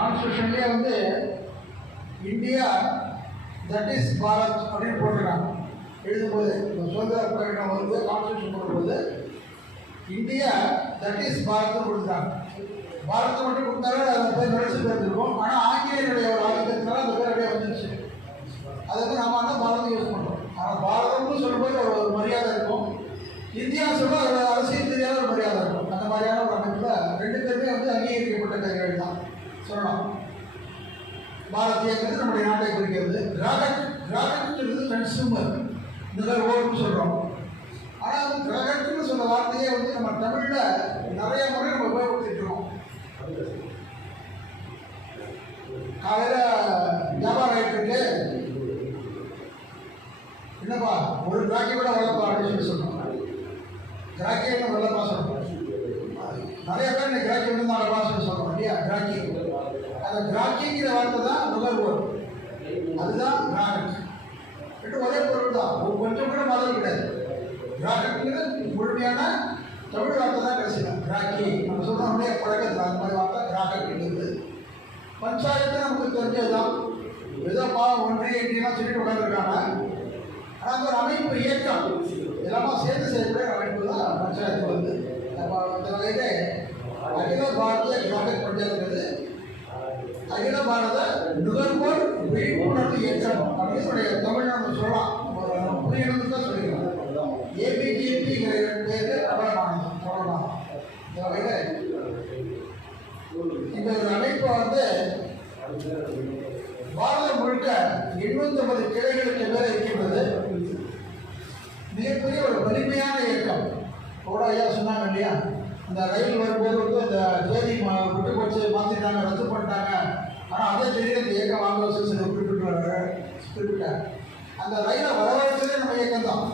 கான்ஸ்டியூஷன்லேயே வந்து India that is Bharat அப்படின்னு போட்டுருக்காங்க. எழுதும்போது சுதந்திர பிரகடனம் வந்து கான்ஸ்டியூஷன் போடும்போது இந்தியா தட் இஸ் பாரத்னு கொடுத்தாங்க. பாரத்தை மட்டும் கொடுத்தாலே அந்த பேர் நடிச்சு போயிருந்துருக்கும். ஆனால் ஆங்கிலேயனுடைய ஒரு ஆதிக்கத்தினால அந்த பேர் அப்படியே வந்துருச்சு. அதை வந்து நம்ம வந்து பாரதம் யூஸ் பண்ணுறோம். ஆனால் பாரதம்னு சொல்லும்போது ஒரு மரியாதை இருக்கும். இந்தியா சொல்ல அதோட அரசியல் ரீதியான ஒரு மரியாதை இருக்கும். அந்த மாதிரியான ஒரு அமைப்பில் ரெண்டு பேருமே வந்து அங்கீகரிக்கப்பட்ட கைகள் தான் சொல்லலாம். பாரதியங்கிறது நம்முடைய நாட்டை குறிக்கிறது. கிராகட்ங்கிறது கன்சூமர், நுகர்வோர்னு சொல்கிறோம். ஆனால் வந்து கிராகட்னு சொல்ல வார்த்தையே வந்து நம்ம தமிழில் நிறைய முறை நம்ம உபயோகப்படுத்திட்டு இருக்கோம். காலையில் வியாபாரம் ஆகிட்டு என்னப்பா ஒரு கிராக்கி கூட வளர்ப்பா அப்படின்னு சொல்லுவோம். கிராக்கின்னு வளர்ப்பா சொல்லுவோம். நிறைய பேர் இந்த கிராக்கி வந்து வளர்ப்பா சொல்லுவோம் இல்லையா? கிராக்கி, அந்த கிராக்கிங்கிற வார்த்தை தான் நுகர்வோர், அதுதான் கிராகட். ரெண்டு ஒரே பொருள் தான், கொஞ்சம் கூட மாதிரி கிடையாது. கிராகட்ங்கிறது முழுமையான தமிழ் வார்த்தை தான் கடைசியில் கிராக்கி. நம்ம சொல்கிறோம் அப்படியே பழக்கத்தில் அந்த மாதிரி வார்த்தை கிராகட்ங்கிறது. பஞ்சாயத்து நமக்கு தெரிஞ்சது தான். ஏதோ ஒன்றிய எங்கேயெல்லாம் சொல்லிட்டு உட்காந்துருக்காங்க. ஆனால் அந்த ஒரு அமைப்பு இயக்கம் எல்லாமே சேர்ந்து செய்யக்கூடிய அமைப்பு தான் பஞ்சாயத்து வந்து. அந்த வகையிலே அகில பாரதிய கிராகட் பஞ்சாயத்துங்கிறது அகில பாரத நுகர்வோர் விழிப்புணர்வு இயக்கம் அப்படின்னு தமிழ் நம்ம சொல்லலாம். புரியணும்னு தான் சொல்லிக்கலாம். ஏபிஜிபிங்கிற பேரு பிரபலமானது. இந்த வகையில் இந்த ஒரு அமைப்பு வந்து பாரதம் முழுக்க 850 கிளைகளுக்கு மேலே இருக்கின்றது. மிகப்பெரிய ஒரு வலிமையான இயக்கம். கூட ஐயா சொன்னாங்க இல்லையா, இந்த ரயில் வரும்போது வந்து அந்த தேதி விட்டு போச்சு, மாற்றிட்டாங்க, ரத்து பண்ணிட்டாங்க. ஆனால் அதே தேதியில் இந்த இயக்கம் ஆங்கில குறிப்பிட்டாங்க. அந்த ரயிலை வரவழைச்சதே நம்ம இயக்கம் தான்.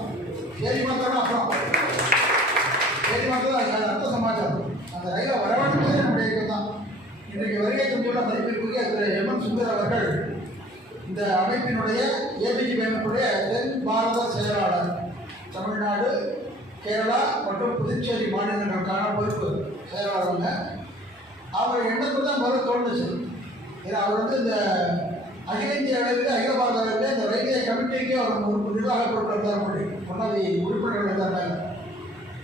தேதி மாத்திரம் அப்புறம் தேதி மாத்திரம் அர்த்த சமாச்சாரம். அந்த ரயிலை வரவழைச்சதே நம்முடைய இயக்கம் தான். இன்றைக்கு வருகை தந்துள்ள மதிப்பிற்குரிய திரு எம் சுந்தர் அவர்கள் இந்த அமைப்பினுடைய ஏபிஜி அமைப்புடைய தென் பாரத செயலாளர், தமிழ்நாடு, கேரளா மற்றும் புதுச்சேரி மாநிலங்களுக்கான பொறுப்பு செயலாளருங்க. அவர் எண்ணத்தில் தான் முதல்ல தோணுச்சு. ஏன்னா அவர் வந்து இந்த அகில இந்திய அளவில் அகில பாரத அளவில் இந்த ரயில்வே கமிட்டிக்கு அவர் ஒரு நிர்வாக பொறுப்பில் தர முடியும். முன்னாடி உறுப்பினர்கள் இருந்தாங்க.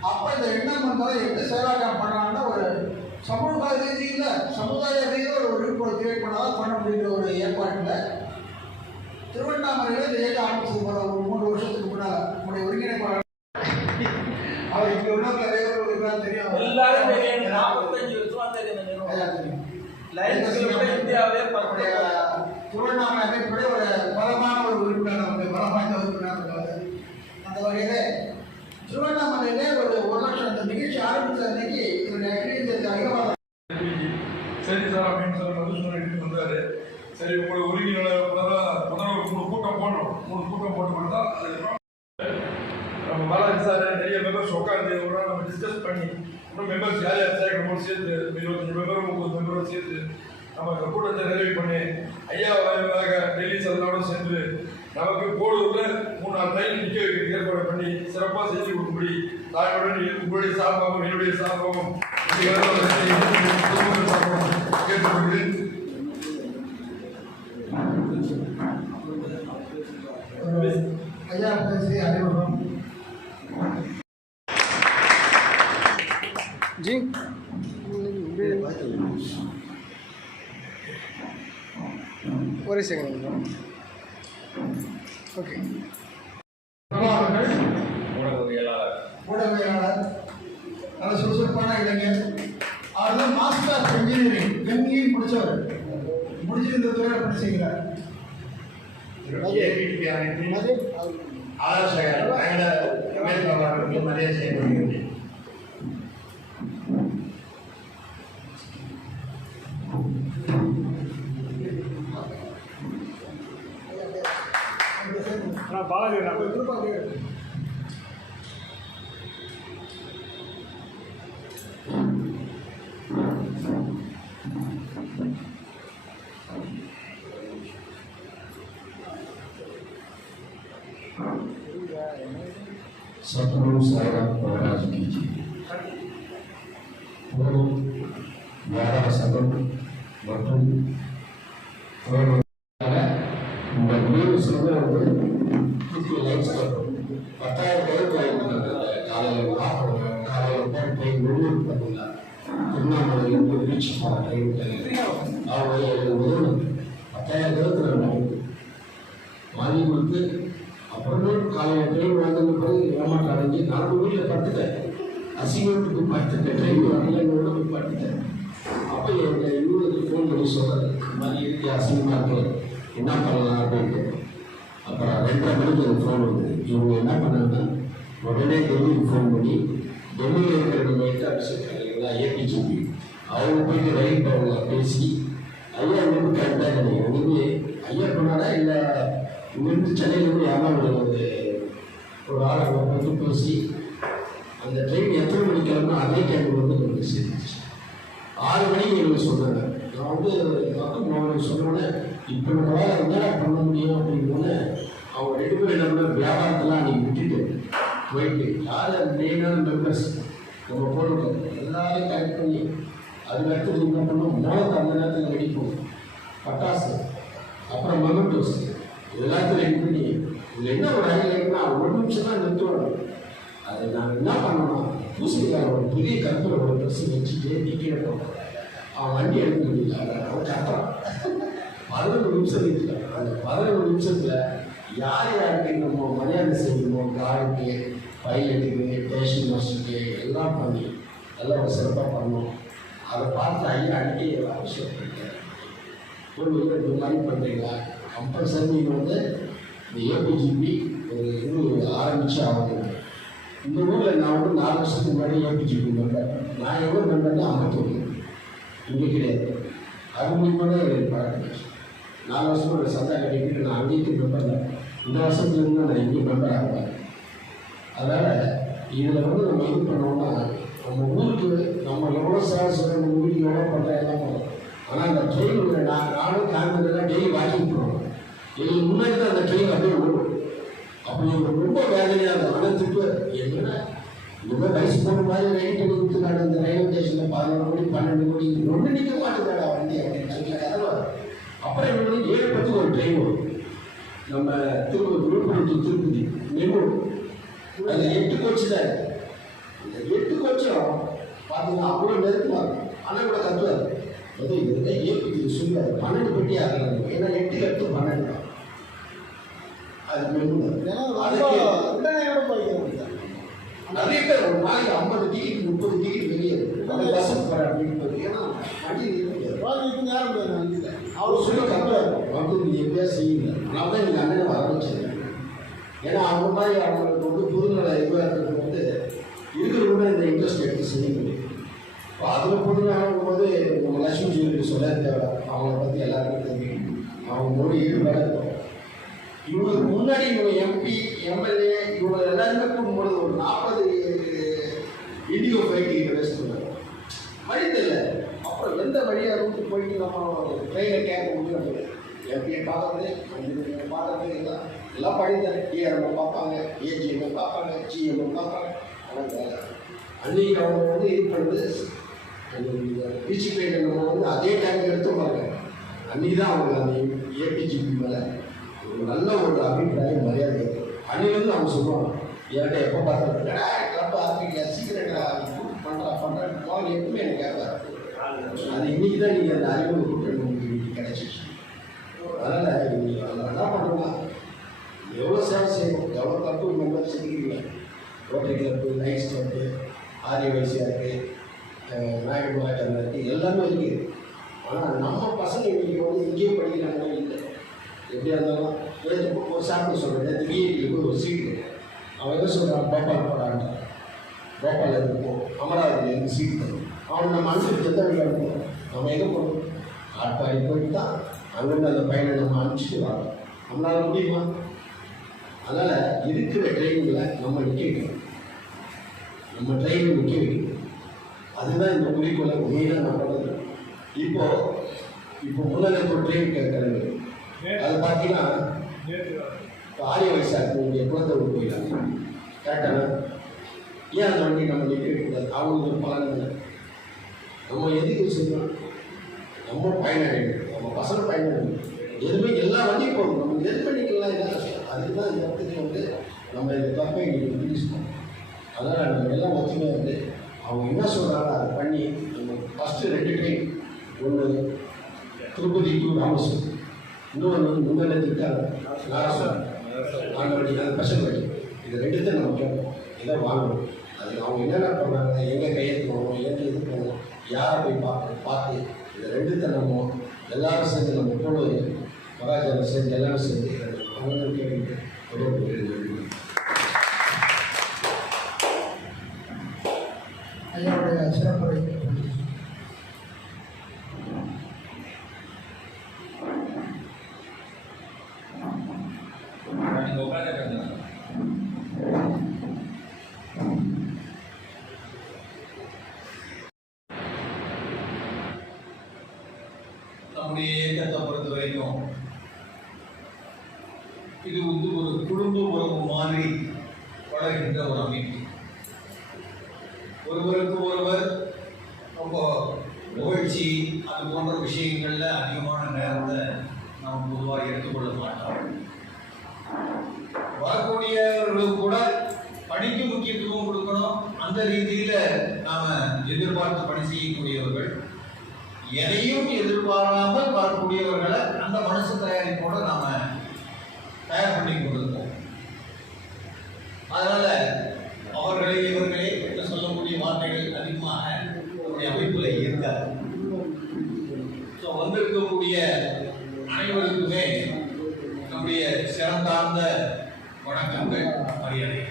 அப்போ இந்த எண்ணம் வந்தாலும் எப்படி செயலாக்கம் பண்ணலாம்னா ஒரு சமூக ரீதியில் சமுதாய ரீதியில் ஒரு விழிப்புணர்வு கிரியேட் பண்ணாதான் பண்ண முடியுற ஒரு ஏற்பாட்டில் திருவண்ணாமலையில் இந்த இயக்கம் ஆரம்பிச்சது போல ஒரு 3 வருஷத்துக்கு முன்னால் நம்முடைய ஒருங்கிணைப்பாளர் அவர் இங்கே உள்ள நிறைய பேர் தெரியும். எல்லாரும் தெரியும். 45 வருஷமா தெரியும். இந்தியாவிலே திருவண்ணாமலை அமைப்புடைய ஒரு பலமான ஒரு உறுப்பினர், நமக்கு பலம் வாய்ந்த உறுப்பினர் இருக்காரு. அந்த வகையிலே திருவண்ணாமலையிலே ஒரு 1 லட்சம் அந்த நிகழ்ச்சி ஆரம்பித்த அன்னைக்கு அதிகமாக சரி சார் அப்படின்னு சொல்லி மதுசூதன் எடுத்து வந்தாரு. சரி உங்களுக்கு ஒருங்கிணைப்பாளர் முதல்ல 3 கூட்டம் போடுறோம். 3 கூட்டம் போட்டு கொடுத்தா நம்ம பாலாஜி சார் நிறைய மெம்பர்ஸ் உட்காந்து ஒரு நாள் நம்ம டிஸ்கஸ் பண்ணி இன்னும் மெம்பர்ஸ் யார் யார் சேர்க்கணும் சேர்த்து 25 மெம்பரும் 30 மெம்பரும் சேர்த்து நம்ம இந்த கூட்டத்தை நிறைவு பண்ணி ஐயா வாயிலாக டெல்லி சதனோடு சென்று நமக்கு போடுவதில் 3 ரயில் நிற்க வைக்க ஏற்பாடு பண்ணி சிறப்பாக செஞ்சு கொடுக்கும்படி தாயுடன் உங்களுடைய சார்பாகவும் என்னுடைய சார்பாகவும் கேட்டுக்கொண்டு ஐயா பேசி அறிமுகம் जी ஒரு செகண்ட் ஓகே. ஊடகவியலாளர், நல்ல சுறுசுறுப்பான இளைஞர். அவர் தான் மாஸ்டர் ஆஃப் இன்ஜினியரிங் எம்இ முடித்தவர். முடிச்சுட்டு இந்த துறையில் பணி செய்கிறார். ஆலோசகர் நிறைய செய்யப்படுகிறது. பாலாஜி सतगुरु साहिब महाराज की जी। 11 सितंबर மற்றும் இந்த மூணு சொல்ல வந்து லைட்ஸ் வரும் 10,000 பேருக்கு காலையில் காலையில் போய் வெளியூர் பார்த்தீங்களா திருவண்ணாமலையிலிருந்து ரீச் போன ட்ரெயின் அவங்க உதவும் 10,000 பேருக்கு நான் வாங்கி கொடுத்து அப்புறமே காலையில் ட்ரெயின் வந்தது பிறகு ஏமாற்றம் அடைஞ்சு நான் வீட்டில் படுத்துட்டேன். அசிங்கத்துக்கு படுத்துட்டேன், ட்ரெயின் வரலன்னோட போய் படுத்துட்டேன். அப்போ எங்கள் இவங்களுக்கு ஃபோன் பண்ணி சொல்கிறாரு, இந்த மாதிரி இருக்கு அசிங்கமாக இருக்கு, என்ன பண்ணலாம் அப்படின்ட்டு. அப்புறம் 2:30 மணிக்கு எனக்கு ஃபோன் வந்து இவங்க என்ன பண்ணாங்கன்னா உடனே டெல்லிக்கு ஃபோன் பண்ணி டெல்லியில் இருக்கிற நம்ம எட்டு ஆஃபீஸர் இல்லைங்களா ஏபிஜிபி அவங்க போயிட்டு ரயில் அவங்க பேசி ஐயா இங்கிருந்து கரெக்டாக கிடையாது இங்கே ஐயா பண்ணாரா இல்லை இங்கிருந்து சென்னையிலேருந்து யாராவது ஒரு ஆளை வந்து பேசி அந்த ட்ரெயின் எத்தனை மணிக்கு கிளம்புனா அதே டைம் வந்து கொண்டு சேர்ந்துச்சு. 6 மணிக்கு எங்களுக்கு சொன்னாங்க. நான் வந்து பக்கம் அவங்களுக்கு சொன்னோன்னே இப்போ நம்மளால் என்ன பண்ண முடியும் அப்படின்னோடனே அவங்க 2 பேரும் என்ன பண்ண வியாபாரத்தெல்லாம் அன்றைக்கி விட்டுட்டு போயிட்டு யார் மெயினான மெம்பர்ஸ் நம்ம போட்டுட்டோம் எல்லாரையும் கரெக்ட் பண்ணி அதுக்கடுத்து என்ன பண்ணோம் மோளத்தை அந்த நேரத்தில் வெடிப்போம், பட்டாசு அப்புறம் மொமெண்டோஸ் எல்லாத்தையும் ரெடி பண்ணி இதில் என்ன ஒரு ஹைலைட்னா 1 நிமிஷம் தான் நிறுத்துவாங்க. அதை நாங்கள் என்ன பண்ணோம்னா பூசணிக்கார ஒரு பெரிய கருத்தில் ஒரு ட்ரெஸ்ஸை வச்சுட்டு டிக்கெட் போட்டோம். அவன் வண்டி எடுக்க முடியல, அவன் கட்டுறான். 11 நிமிஷம் இருக்குல்ல, அந்த 11 நிமிஷத்தில் யார் யாருக்கு நம்ம மரியாதை செய்யணும், காருக்கு பைலட்டுக்கு ஸ்டேஷன் மாஸ்டருக்கு எல்லாம் பண்ணி எல்லாம் ஒரு சிறப்பாக பண்ணோம். அதை பார்த்து ஐயா அடிக்கடி அவசியம் பண்ணிட்டார். இந்த மாதிரி பண்ணுறீங்களா கம்பல்சரி நீங்கள் வந்து இந்த ஏபிஜிபி ஒரு இது ஆரம்பித்து ஆகுது. இந்த ஊரில் நான் வந்து 4 வருஷத்துக்கு முன்னாடி ஏபிஜிபி மெம்பர், நான் எவ்வளோ மெம்பர்னா 51 இங்கே கிடையாது. அது மூலியமாக பழக்கம் 4 வருஷம் ஒரு சந்தா கட்டிக்கிட்டு நான் அங்கேயும் மெம்பர் தான். இந்த வருஷத்துலேருந்து நான் இங்கேயும் மெம்பர் ஆகுவேன். அதனால் இதில் வந்து நம்ம இது பண்ணோம்னா நம்ம ஊருக்கு நம்ம எவ்வளோ சேவை செய்யணும், நம்ம ஊருக்கு எவ்வளோ பண்ணுறோம் எல்லாம் பண்ணுறோம். ஆனால் அந்த ட்ரெயினில் நானும் காந்திலாம் டெய்லி வாக்கிங் போடுவோம். டெய்லி முன்னாடி தான் அந்த ட்ரெயின் அப்படியே ஓடும். அப்படி ரொம்ப வேதனையாக இருக்கும். ஆனால் திட்டு என்னன்னா இந்த மாதிரி வயசு போன மாதிரி ரயில் பண்ணி கொடுத்துருக்காங்க இந்த ரயில்வே ஸ்டேஷனில் 11 மணி 12 மணி ஒன்று நிற்க மாட்டேங்காடா வண்டி அப்படின்னு சொல்லி கதவை. அப்புறம் என்ன பண்ணி 7:10 ஒரு ட்ரெயின் வரும் நம்ம விழுப்புரம் டு திருப்பதி நெல்லூர். அது 8 கோச்சு தான். இந்த 8 கோச்சும் பார்த்தீங்கன்னா அவ்வளோ நெருக்கமாக இருக்கும். ஆனால் கூட கத்துவார் அது இதுதான் ஏபிஜி சொல்லுவார் 12 பெட்டி ஆகலாம். ஏன்னா 8 கட்டு 12 தான். அது மெல்லூர் நிறைய பேர் ஒரு நாளைக்கு 50 டிக்கெட் 30 டிக்கெட் வெளியே பஸ்ஸுக்கு போகிற அப்படின்னு. ஏன்னா வண்டி அவர் சொல்லி கரெக்டாக இருக்கும் வந்து நீங்கள் எப்படியா செய்யுங்க. அதனால தான் நீங்கள் அண்ணனை வர வச்சுருங்க. ஏன்னா அவங்க மாதிரி அவங்களுக்கு வந்து புதுநல இதுவாக இருக்கிறது வந்து இருக்கிறவங்க இந்த இன்ட்ரெஸ்ட் எடுத்து செய்ய முடியும். இப்போ அதில் புதுநலம் போது நம்ம லட்சுமி ஜீவனுக்கு சொல்ல தேவை. அவங்கள பற்றி எல்லாருக்கும் தெரியும். அவங்க மொழி ஈடுபாடாக இருக்கும். இவங்களுக்கு முன்னாடி இவங்க எம்பி எம்எல்ஏ இவங்க எல்லாருமே கூடும்போது ஒரு 40 இண்டிகோ ஃப்ளைட் வேஸ்ட் பண்ணுவாங்க. வழி தெரியல. அப்புறம் எந்த வழியாக ரூட்டு போயிட்டு நம்ம ட்ரெயினில் கேட்க முடியும். எம்பியை பார்க்கறது பார்க்கறது எல்லாம் படித்தார். ஏஆர்எம் பார்ப்பாங்க, ஏஜிஎம் பார்ப்பாங்க, ஜிஎம் பார்ப்பாங்க. ஆனால் வேலை அன்றைக்கி அவங்க வந்து இது பண்ணுறது பீச்சு பிளேட்டை நம்ம வந்து அதே டைம் எடுத்துப்பாங்க. அன்றைக்கி தான் அவங்க அந்த ஏபிஜிபி மேலே ஒரு நல்ல ஒரு அபிப்பிராயம் மரியாதை இருக்குது. அன்றையிலேருந்து அவங்க சொல்லுவாங்க என்கிட்ட எப்போ பார்த்தாலும் கிளம்ப ஆரம்பிக்கல சீக்கிரம் பண்ணுறாங்க எப்பவுமே எனக்கு கேட்பாரு. அது இன்னைக்கு தான் நீங்கள் அந்த அறிமுக கூட்டம் உங்களுக்கு கிடைச்சிச்சு. அதனால் நீங்கள் அதில் என்ன பண்ணுறோம்னா எவ்வளோ சேவை செய்யணும், எவ்வளோ தப்பு மெம்பர் செஞ்சுக்கிறீங்க. ரோட்டரி கிளப்பு, லைட்ஸ் கிளப்பு, ஆரியவைசியாக இருக்குது, நாயகமாட்டம் இருக்குது, எல்லாமே இருக்குது. ஆனால் நம்ம பசங்க இன்றைக்கி வந்து இங்கேயே படிக்கிறாங்க இல்லை. எப்படியா இருந்தாலும் ஒரு சாப்பிட சொல்கிறேன். நேற்று விஐபியில் போய் ஒரு சீட்டு அவன் என்ன சொல்கிறான், போபால் போடான்ட்டு. போபால் இருக்கும், அமராவதியில் இருந்து சீட்டு தரும். அவனை நம்ம அனுப்பிச்சு எந்த வழியாக இருக்கும், நம்ம எங்கே போகணும், ஆட்பாடி போயிட்டு தான் அங்கேருந்து அந்த பையனை நம்ம அனுப்பிச்சிட்டு வரோம். நம்மளால் முடியுமா? அதனால் இருக்கிற ட்ரெயினில் நம்ம நிற்க வைக்கணும். நம்ம ட்ரெயினில் நிற்க வைக்கணும். அதுதான் இந்த குறிக்கோளை மெயினாக நான் பண்ணுறது. இப்போ முன்னாடி ஒரு ட்ரெயின் கிளம்பு அது பார்த்தீங்கன்னா இப்போ ஆரிய வயசாக இங்கே குழந்தை விட்டு போயிடலாங்க. கரெக்டான ஏன் அந்த வண்டி நம்ம நிற்க வைக்கக்கூடாது? அவங்களுக்கு ஒரு பலன் இல்லை. நம்ம எதுக்கு செய்யணும்? நம்ம பயனடையணும், நம்ம பசங்க பயனடையணும். எதுவுமே எல்லா வண்டியும் போகணும், நம்ம எது பண்ணிக்கலாம் என்ன கஷ்டம். அதுக்கு தான் இந்த இடத்துக்கு நம்ம இந்த தப்பை ரிலீஸ் பண்ணணும். அதனால் நம்ம எல்லாம் ஒத்துமையாக இருந்து அவங்க என்ன சொல்கிறாங்க அதை பண்ணி நம்ம ஃபஸ்ட்டு 2 ட்ரெயின், ஒன்று திருப்பதி டு ராமேஸ்வரம், இன்னொன்று முன்னே திட்டாங்க நாங்கள் ஸ்பெஷல் வண்டி. இது 2த்தையும் நம்ம கேட்போம், இதை வாங்கணும். அதுக்கு அவங்க என்னென்ன பண்ணாங்க, எங்கே கையெழுத்து போகணும், எங்கே இது பண்ணணும், யாரை போய் பார்த்து இதை 2த்தை நம்ம எல்லாரும் சேர்ந்து நம்ம போடுவது மகாஜன சேர்ந்து எல்லாரும் சேர்ந்து அவங்களுக்கு ஐயாவுடைய சிறப்புரை. நம்முடைய இயக்கத்தை பொறுத்த வரைக்கும் இது ஒரு குடும்ப உறவு மாதிரி வளர்கின்ற ஒரு அமைப்பு. ஒருவருக்கு ஒருவர் ரொம்ப புகழ்ச்சி அது போன்ற விஷயங்கள்ல அதிகமான நேரத்தை நாம் பொதுவாக எடுத்துக்கொள்ள மாட்டோம். வரக்கூடியவர்களுக்கு கூட பணிக்கு முக்கியத்துவம் கொடுக்கணும், அந்த ரீதியில நாம எதிர்பார்த்து பணி செய்யக்கூடியவர்கள். எதையும் எதிர்பாராமல் வரக்கூடியவர்களை அந்த மனசு தயாரிப்போட நாம தயார் பண்ணி கொண்டிருக்கோம். அதனால அவர்களே இவர்களே என்று சொல்லக்கூடிய வார்த்தைகள் அதிகமாக நம்முடைய அமைப்புல இருக்காது. வந்திருக்கக்கூடிய அனைவருக்குமே நம்முடைய சிறந்தார்ந்த வணக்கங்கள், மரியாதை.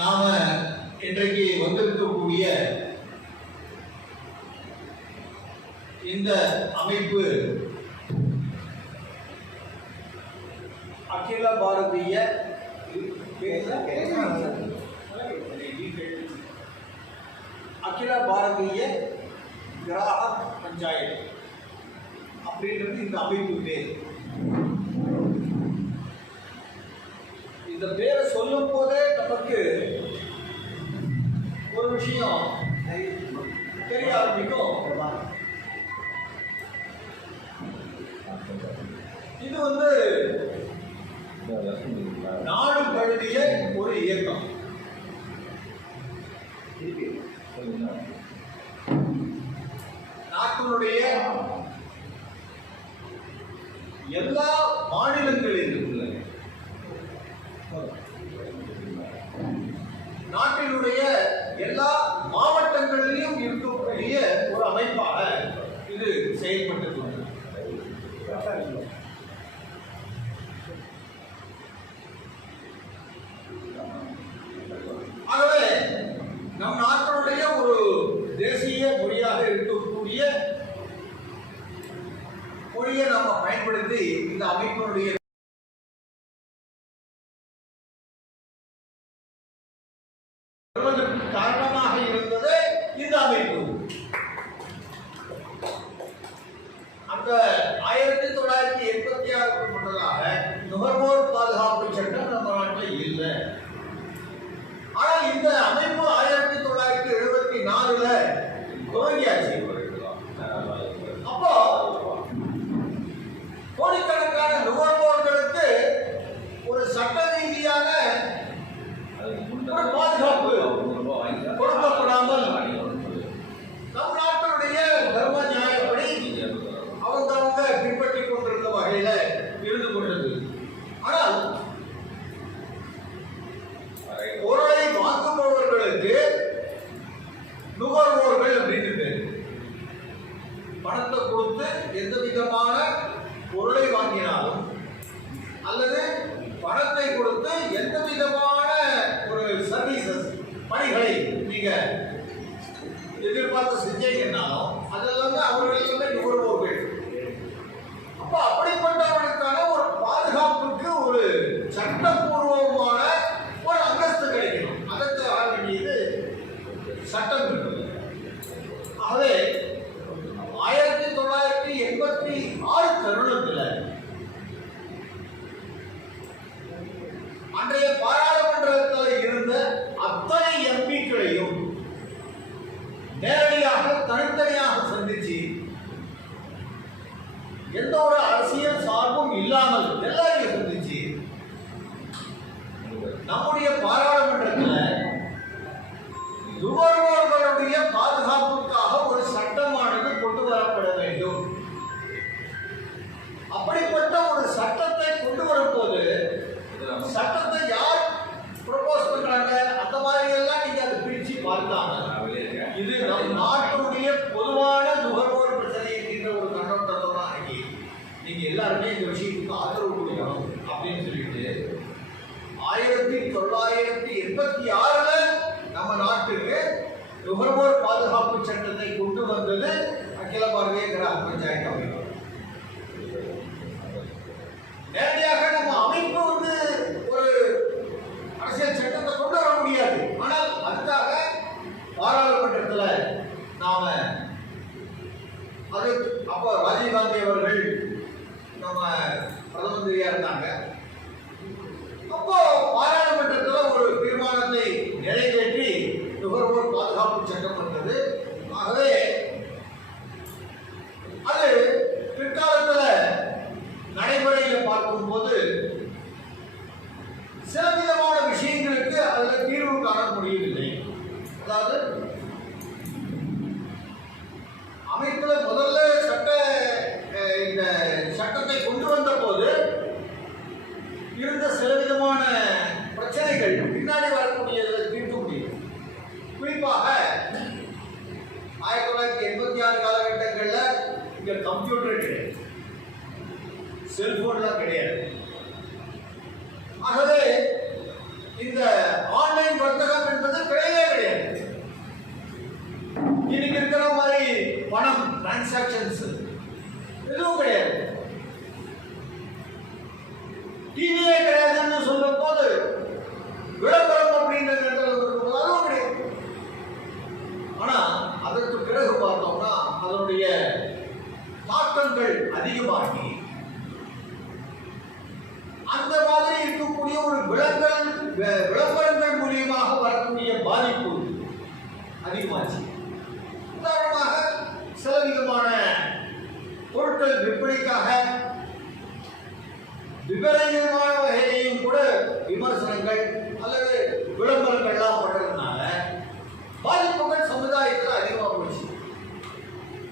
நாம இன்றைக்கு வந்திருக்கக்கூடிய இந்த அமைப்பு அகில பாரதிய கிராம பஞ்சாயத்து அப்படின்றது இந்த அமைப்பு பேர். இந்த பேரை சொல்லும் போதே நமக்கு ஒரு விஷயம் தெரிய ஆரம்பிக்கும். இது நாடு தழுவிய ஒரு இயக்கம். நாட்டினுடைய எல்லா மாநிலங்களிலும் நாட்டினுடைய எல்லா மாவட்டங்களிலும் இருக்கக்கூடிய ஒரு அமைப்பாக இது செயல்பட்டு ஆகவே நம் நாட்டினுடைய ஒரு தேசிய மொழியாக இருக்கக்கூடிய மொழியை நாம பயன்படுத்தி இந்த அமைப்பினுடைய காரணமாக இருந்தது இந்த அமைப்பு. அந்த 1986 முன்னதாக நுகர்வோர் பாதுகாப்பு சட்டம் நம்ம நாட்டில் இல்லை. ஆனால் இந்த அமைப்பு 1974 துவங்கியாச்சு. அப்போ கோடிக்கணக்கான நுகர்வோர்களுக்கு ஒரு சட்ட ரீதியான ஒரு பாதுகாப்பு கொடுக்கப்படாமல் நம் நாட்டினுடைய தர்ம நியாயப்படி அவங்க பின்பற்றிக் கொண்டிருந்த வகையில இருந்து கொண்டது. ஆனால் பொருளை வாங்குபவர்களுக்கு நுகர்வோர்கள் அப்படின்னு பேர். பணத்தை கொடுத்து எந்த விதமான பொருளை வாங்கினாலும் அல்லது பணத்தை கொடுத்து எந்த விதமான ஒரு சர்வீசஸ் பணிகளை நீங்க எதிர்பார்த்து செஞ்சீங்கன்னாலும் அதெல்லாம் அவர்கள் நுகர்வோர்கள். அப்ப அப்படிப்பட்டவர்களுக்கான ஒரு பாதுகாப்புக்கு ஒரு சட்டப்பூர்வமான ஒரு அந்தஸ்து கிடைக்கணும். அதற்கு ஆக வேண்டியது சட்டம் இருக்கிறது. ஆகவே 1986 தருணத்தில் அன்றைய பாராளுமன்றத்தில் இருந்த மட்டும் இல்லாமல் எல்லாரையும் சந்திச்சு நம்முடைய பாராளுமன்றத்தில் நுகர்வோர்களுடைய பாதுகாப்புக்காக ஒரு சட்டமானது கொண்டு வரப்பட வேண்டும். அப்படிப்பட்ட ஒரு சட்டத்தை கொண்டு வரும்போது சட்டத்தை யார் ப்ரொபோஸ் பண்றாங்க அந்த மாதிரி எல்லாம் நீங்க அதை பிரிச்சு பார்த்தாங்க. இது நம் நாட்டுடைய பொதுவான நுகர்வோர் பிரச்சனை என்கின்ற ஒரு கண்ணோட்டத்தை தான் அன்னைக்கு நீங்க எல்லாருமே இந்த விஷயத்துக்கு ஆதரவு கொடுக்கணும் அப்படின்னு சொல்லிட்டு 1986 நம்ம நாட்டுக்கு நுகர்வோர் பாதுகாப்பு சட்டத்தை கொண்டு வந்தது அகில பாரதிய கிராம பஞ்சாயத்து அமைப்பு. நேரடியாக நம்ம அமைப்பு வந்து ஒரு அரசியல் சட்டத்தை கொண்டு வர முடியாது. ஆனால் அதுக்காக பாராளுமன்றத்தில் நாம அது அப்போ ராஜீவ்காந்தி அவர்கள் நம்ம பிரதம மந்திரியா இருந்தாங்க. அப்போ பாராளுமன்றத்தில் ஒரு தீர்மானத்தை நிறைவேற்றி நுகர்வோர் பாதுகாப்பு சட்டம் வந்தது. ஆகவே அது பிற்காலத்தில் நடைமுறையில் பார்க்கும்போது சில விதமான விஷயங்களுக்கு அதில் தீர்வு காண முடியவில்லை. அதாவது அமைப்பில் முதல்ல இந்த சட்டத்தை கொண்டு வந்த போது இருந்த சில விதமான பிரச்சனைகள் பின்னாடி வரக்கூடியதை தீர்க்க முடியும். குறிப்பாக 1986 காலகட்டங்களில் இங்க கம்ப்யூட்டர் கிடையாது, செல்போன்லாம் கிடையாது. ஆகவே இந்த ஆன்லைன் வர்த்தகம் என்பது கிடையவே கிடையாது. இன்னைக்கு இருக்கிற மாதிரி பணம் டிரான்சாக்சன்ஸ் எதுவும் கிடையாது. டிவியே கிடையாதுன்னு சொல்லும் போது விளம்பரம் அப்படின்றது அதுவும் கிடையாது. ஆனா அதற்கு பிறகு பார்த்தோம்னா அதனுடைய தாக்கங்கள் அதிகமாகி அந்த மாதிரி இருக்கக்கூடிய ஒரு விளம்பரங்கள் மூலியமாக வரக்கூடிய பாதிப்பு அதிகமாச்சு. உதாரணமாக சில விதமான பொருட்கள் விற்பனைக்காக விபரீதமான வகையிலையும் கூட விமர்சனங்கள் அல்லது விளம்பரங்கள்லாம் பண்றதுனால பாதிப்புகள் சமுதாயத்தில் அதிகமாக போச்சு.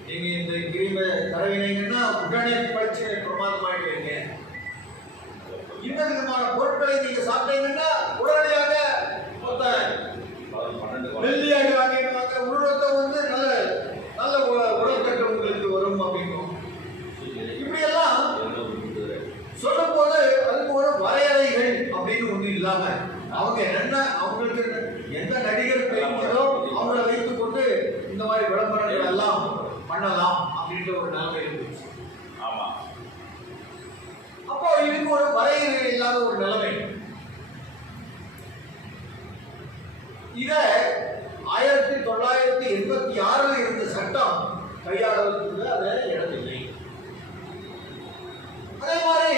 நீங்க இந்த கிரீமை தரவினீங்கன்னா உடனே பழிச்சு பிரமாதமாயிடுவீங்க. இந்த விதமான பொருட்களை நீங்க சாப்பிட்டீங்கன்னா உடனடியாக வெள்ளியாக வாங்கிடுவாங்க. உருவத்தை வந்து நல்ல நல்ல உடற்கட்டு உங்களுக்கு வரும் அப்படிங்கும். இப்படியெல்லாம் சொல்லும் போது அதுக்கு ஒரு வரையறைகள் அப்படின்னு ஒண்ணு இல்லாம அவங்க என்ன அவங்களுக்கு எந்த நடிகர் பெயர்களோ அவங்களை வைத்துக் கொண்டு இந்த மாதிரி விளம்பரங்கள் எல்லாம் பண்ணலாம் அப்படின்ற ஒரு நிலைமை இருந்துச்சு. ஆமா, அப்போ இதுக்கு ஒரு வரையறை இல்லாத ஒரு நிலைமை. இத 1986 இருந்த சட்டம் கையாளுவதற்கு அதில் இடமில்லை. அதே மாதிரி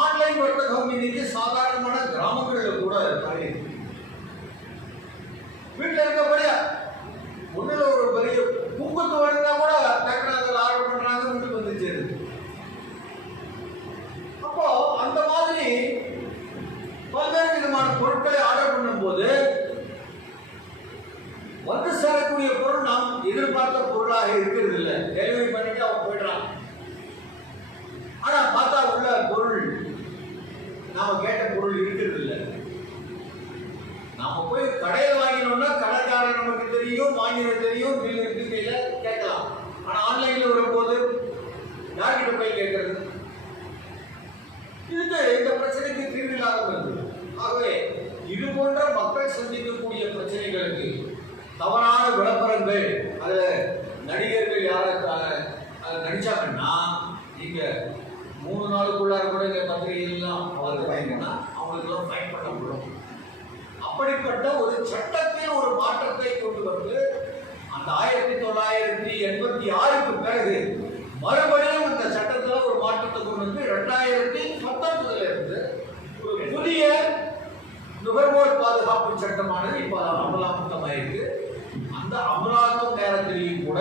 ஆன்லைன் வர்த்தகம் இன்னைக்கு சாதாரணமான கிராமங்களில் கூட வீட்டில் இருக்கபடியா ஒன்றுல ஒரு பெரிய குங்குத்து வருந்தா கூட டக்குனு ஆர்டர் பண்றாங்க, வீட்டுக்கு வந்து சேருது. அப்போ அந்த மாதிரி பல்வேறு விதமான பொருட்களை ஆர்டர் பண்ணும் போது வந்து சேரக்கூடிய பொருள் நாம் எதிர்பார்த்த பொருளாக இருக்கிறது இல்லை. டெலிவரி பண்ணிட்டு அவங்க போயிடுறாங்க. ஆனா பார்த்தா உள்ள பொருள் நாம கேட்ட பொருள் இருக்கிறது இல்லை. நாம போய் கடையில் வாங்கினோம்னா கடைக்காரன் நமக்கு தெரியும், வாங்கினது தெரியும், பில் இருக்கையில கேட்கலாம். ஆனா ஆன்லைன்ல வரும்போது யார்கிட்ட போய் கேட்கறது? இதுக்கு இந்த பிரச்சனைக்கு தீர்வு இல்லாத வருது. ஆகவே இது போன்ற மக்கள் சந்திக்கக்கூடிய பிரச்சனைகளுக்கு தவறான விளம்பரங்கள் அதுல நடிகர்கள் யாராவது நடிச்சாங்கன்னா நீங்க 3 நாளுக்குள்ளார கூட இந்த பத்திரிகைகள்லாம் அவருக்கு வாங்கினா அவங்களுக்கு ஃபைன் பண்ணப்படும். அப்படிப்பட்ட ஒரு சட்டத்தில் ஒரு மாற்றத்தை கொண்டு வந்து அந்த 1986க்கு பிறகு மறுபடியும் அந்த சட்டத்தில் ஒரு மாற்றத்தை கொண்டு வந்து 2019 இருந்து ஒரு புதிய நுகர்வோர் பாதுகாப்பு சட்டமானது இப்ப அமலாக்கமாயிருக்கு. அந்த அமலாக்கம் நேரத்திலையும் கூட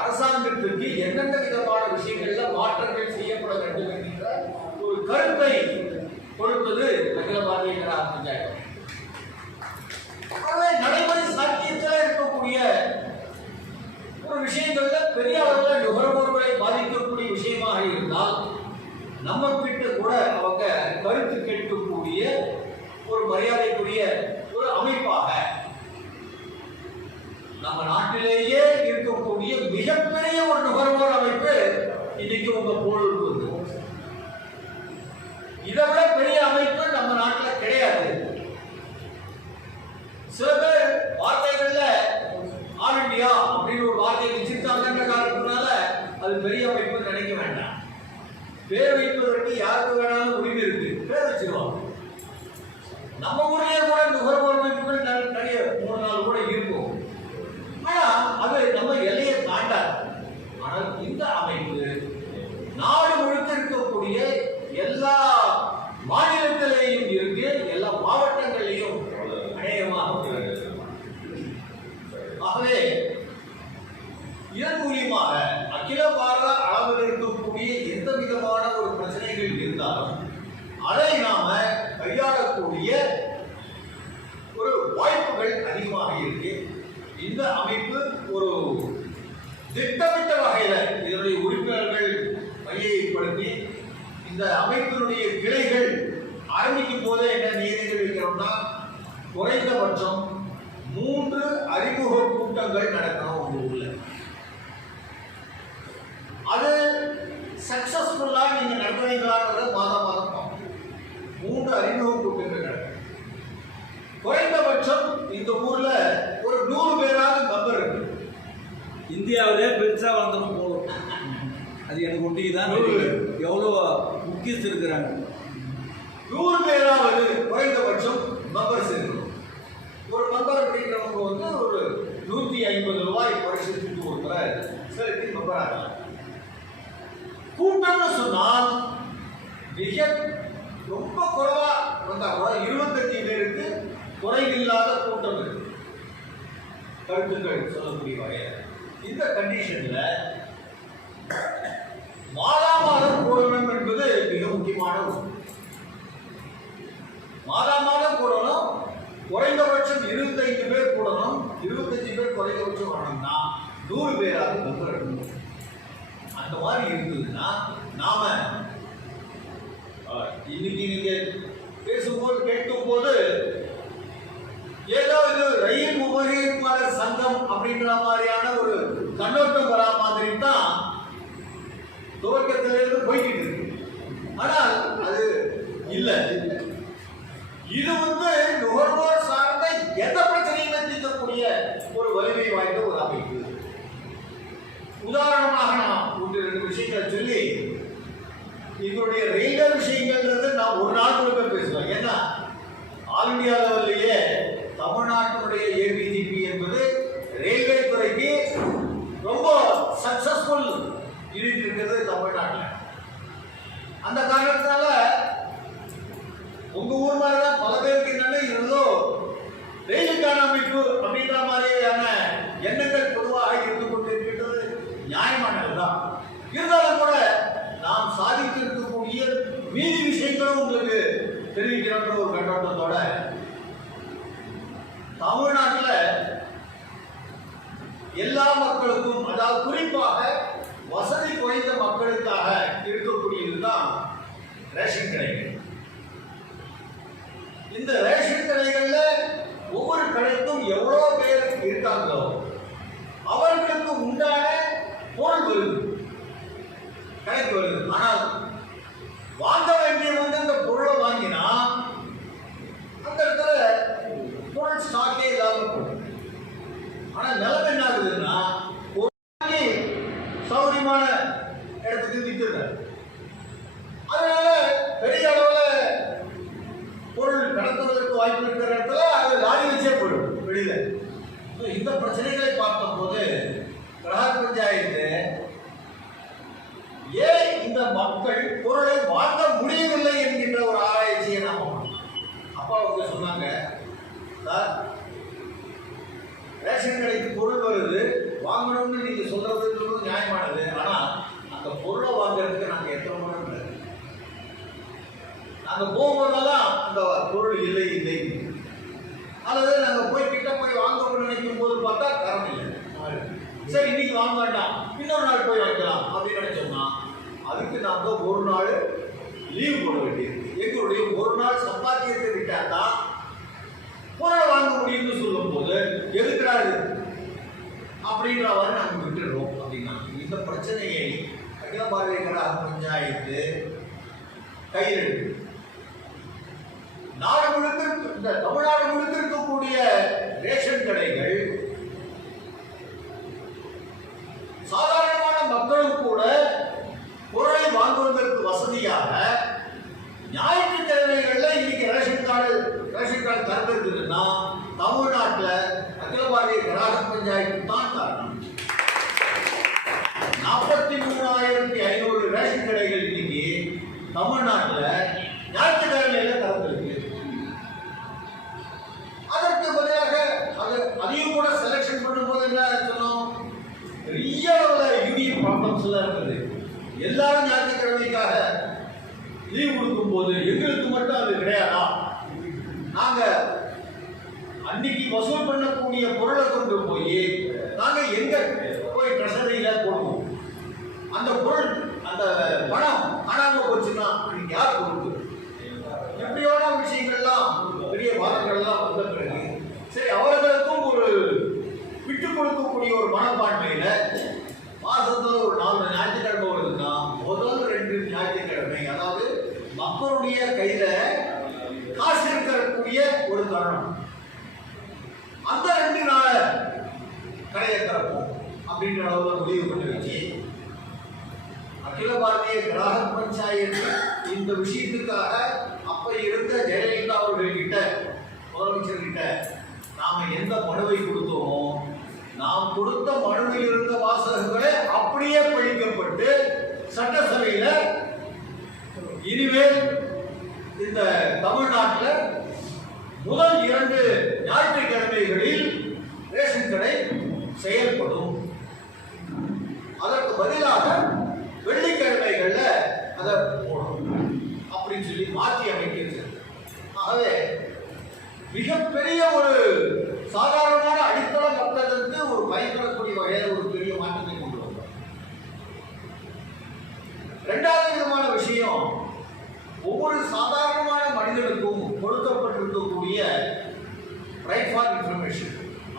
அரசாங்கத்திற்கு எந்தெந்த விதமான விஷயங்கள்ல மாற்றங்கள் செய்யப்பட வேண்டும் பெரிய அமைப்பு நினைக்க வேண்டாம். பேர் வைப்பதற்கு யாருக்கு வேணாலும் உரிமை இருக்கு, பேர் வச்சிருவாங்க. நம்ம ஊர்லயே கூட நுகர்வோர் அமைப்புகள் நிறைய 3-4 கூட இருக்கும். ஆனா அது நம்ம எல்லையை தாண்டாது. ஆனால் இந்த அமைப்பு நாடு முழுக்க இருக்கக்கூடிய எல்லா மாநிலத்திலேயும் இருக்கு, எல்லா மாவட்டங்களிலேயும் அநேகமாக. ஆகவே இதன் மூலியமாக அகில பாரத அளவில் இருக்கக்கூடிய எந்த விதமான ஒரு பிரச்சனைகள் இருந்தாலும் அதை நாம கையாளக்கூடிய ஒரு வாய்ப்புகள் அதிகமாக இருக்கு. இந்த அமைப்பு ஒரு திட்டமிட்ட வகையில இதனுடைய உறுப்பினர்கள் மையப்படுத்தி இந்த அமைப்பினுடைய கிளைகள் ஆரம்பிக்கும் போதே என்ன நியதிகள் வைக்கிறோம்னா, குறைந்தபட்சம் 3 அறிமுக கூட்டங்கள் நடக்கணும் உங்க ஊர்ல. அது சக்சஸ்ஃபுல்லா நீங்க நடத்துவீங்களான்றத மாதம் பார்ப்போம். 3 அறிமுக கூட்டங்கள் நடக்கும். குறைந்தபட்சம் இந்த ஊர்ல ஒரு 100 பேராவது மெம்பர் இருக்கு. இந்தியாவிலே பெருசா வளர்ந்தோம் போதும். அது எனக்கு ஒட்டிதான் எவ்வளோ முக்கியஸ் இருக்கிறாங்க. 100 பேராவது குறைந்தபட்சம் மெம்பர்ஸ் இருக்கணும். ஒரு மெம்பர் அப்படிங்கிறவங்க வந்து ஒரு 150 ரூபாய் வருஷத்துக்கு ஒரு முறை செலுத்தி மெம்பர் ஆகலாம். கூட்டம்னு சொன்னால் மிக ரொம்ப குறைவா வந்தா கூட 25 பேருக்கு குறைவில்லாத கூட்டம் இருக்கு. கருத்துக்கள் சொல்லக்கூடிய வகையில் இந்த கண்டிஷன்ல மாதம் கூடணும் என்பது மிக முக்கியமான ஒன்று. மாதம் கூடணும். குறைந்தபட்சம் 25 பேர் கூடணும். 25 பேர் குறைந்தபட்சம் வரணும்னா 100 பேராவது மெம்பர் இருக்கணும். அந்த மாதிரி இருந்ததுன்னா நாம இன்னைக்கு நீங்க பேசும்போது கேட்கும் போது ஏதோ இது ரயில் உபயோகிப்பாளர் சங்கம் அப்படின்ற மாதிரியான ஒரு கண்ணோட்டம் வரா மாதிரி தான் துவக்கத்திலிருந்து போய்கிட்டு இருக்கு. ஆனால் அது இல்லை. இது வந்து நுகர்வோர் சார்ந்த எந்த பிரச்சனையுமே தீர்க்கக்கூடிய ஒரு வலிமை வாய்ந்த ஒரு அமைப்பு. உதாரணமாக நான் 1-2 விஷயங்களை சொல்லி எங்களுடைய ரயில்வே விஷயங்கள்ன்றது நான் ஒரு நாள் முழுக்க பேசுவேன். ஏன்னா ஆல் இந்தியா லெவல்லையே தமிழ்நாட்டினுடைய ஏபிஜிபி என்பது ரயில்வே துறைக்கு ரொம்ப சக்சஸ்ஃபுல் யூனிட் இருக்கிறது தமிழ்நாட்டில். அந்த காரணத்தினால உங்க ஊர் மாதிரி தான் பல பேருக்கு என்னன்னு இருந்தோ ரயிலுக்கான அமைப்பு அப்படின்ற மாதிரியான எண்ணங்கள் பொதுவாக இருந்து கொண்டிருக்கிறது நியாயமானது தான். இருந்தாலும் கூட நாம் சாதித்திருக்கக்கூடிய மீதி விஷயங்களும் உங்களுக்கு தெரிவிக்கிற ஒரு கண்ணோட்டத்தோட தமிழ்நாட்டில் எல்லா மக்களுக்கும், அதாவது குறிப்பாக வசதி குறைந்த மக்களுக்காக இருக்கக்கூடியதுதான் ரேஷன் கடைகள். இந்த ரேஷன் கடைகள்ல ஒவ்வொரு கடைக்கும் எவ்வளவு பேர் இருக்காங்களோ அவர்களுக்கு உண்டான பொருள் வருது, கடைக்கு வருது. ஆனால் வாங்க வேண்டியவங்க அந்த பொருளை வாங்கினா அந்த இடத்துல பொருள் ஸ்டாக்கே இல்லாம போகும். ஆனா நிலைமை என்ன ஆகுதுன்னா பொருள் சௌகரியமான இடத்துக்கு வித்துடுறாரு. அதனால பெரிய அளவுல பொருள் கடத்துவதற்கு வாய்ப்பு இருக்கிற இடத்துல அது லாரி வச்சே போயிடும் வெளியில. இந்த பிரச்சனைகளை பார்த்த போது கிராம பஞ்சாயத்து ஏன் இந்த மக்கள் பொருளை வாங்க முடியவில்லை என்கின்ற ஒரு ஆராய்ச்சியை நாம அப்பா அவங்க சொன்னாங்க, சார் ரேஷன் கடைக்கு பொருள் வருது, வாங்கணும்னு நீங்க சொல்றது நியாயமானது. ஆனா அந்த பொருளை வாங்குறதுக்கு நாங்க எத்தனை முறை நாங்க போகும்போதெல்லாம் அந்த பொருள் இல்லை இல்லை, அல்லது நாங்க போய் கிட்ட போய் வாங்கணும்னு நினைக்கும் போது பார்த்தா தரம் இல்லை. சரி இன்னைக்கு வாங்க வேண்டாம், இன்னொரு நாள் போய் வாங்கலாம் அப்படின்னு நினைச்சோம்னா அதுக்கு நாங்க ஒரு நாள் லீவ் போட வேண்டியிருக்கு. எங்களுடைய ஒரு நாள் சம்பாத்தியத்தை விட்டாதான் பொருளை வாங்க முடியும்னு சொல்லும் போது எதுக்குறாரு அப்படின்ற மாதிரி நாங்கள் விட்டுடுறோம். அப்படின்னா இந்த பிரச்சனையை அகில பாரதிய கிராம பஞ்சாயத்து கையில் எடுத்து நாடு முழுக்க, இந்த தமிழ்நாடு முழுக்க இருக்கக்கூடிய ரேஷன் கடைகள் சாதாரணமான மக்களும் கூட பஞ்சாயத்து தான் காரணம். 43,500 ரேஷன் கடைகள் இன்னைக்கு தமிழ்நாட்டில் ஞாயிற்றுக்கிழமையில திறந்திருக்கு. அதற்கு பதிலாக அதையும் கூட செலக்ஷன் பண்ணும்போது என்ன சொன்னோம், பெரிய அளவில் யூனியன் ப்ராப்ளம்ஸ் எல்லாம் இருக்குது. எல்லாரும் ஞாயிற்றுக்கிழமைக்காக லீவ் கொடுக்கும் போது எங்களுக்கு மட்டும் அது கிடையாதா? நாங்க அன்னைக்கு வசூல் பண்ணக்கூடிய பொருளை கொண்டு போய் நாங்க எங்க போய் ட்ரெஷரியில போடுவோம். அந்த பொருள் அந்த பணம் காணாம போச்சுன்னா அன்னைக்கு யார் கொடுக்குது? எப்படியான விஷயங்கள்லாம் பெரிய வாதங்கள்லாம் வந்த பிறகு சரி அவர்களுக்கும் ஒரு விட்டு கொடுக்கக்கூடிய ஒரு மனப்பான்மையில மாசத்துல ஒரு 4 ஞாயிற்றுக்கிழமை வருதுன்னா முதல் 2 ஞாயிற்றுக்கிழமை அதாவது மக்களுடைய கையில காசு இருக்கக்கூடிய ஒரு தருணம். அந்த 2 நாளை கடையை திறப்போம் அப்படின்ற அளவுல முடிவு பண்ணி வச்சு அகில பாரதிய கிராம பஞ்சாயத்து இந்த விஷயத்துக்காக அப்ப இருந்த ஜெயலலிதா அவர்கள்கிட்ட முதலமைச்சர் கிட்ட நாம எந்த மனுவை கொடுத்தோமோ நாம் கொடுத்த மனுவில் இருந்த வாசகங்களே அப்படியே பழிக்கப்பட்டு சட்டசபையில இனிமேல் இந்த தமிழ்நாட்டில் முதல் 2 ஞாயிற்றுக்கிழமைகளில் ரேஷன் கடை செயல்படும். அதற்கு பதிலாக வெள்ளிக்கிழமைகள்ல அதை போடணும் அப்படின்னு சொல்லி மாற்றி அமைக்கிறது. ஆகவே மிகப்பெரிய ஒரு சாதாரணமான அடித்தள மக்களுக்கு ஒரு பயன்படக்கூடிய வகையில் ஒரு பெரிய மாற்றத்தை கொண்டு வந்தார். 2வது விதமான விஷயம், ஒவ்வொரு சாதாரணமான மனிதனுக்கும் கொடுக்கப்பட்டிருக்கக்கூடிய ரைட் ஃபார் இன்ஃபர்மேஷன்,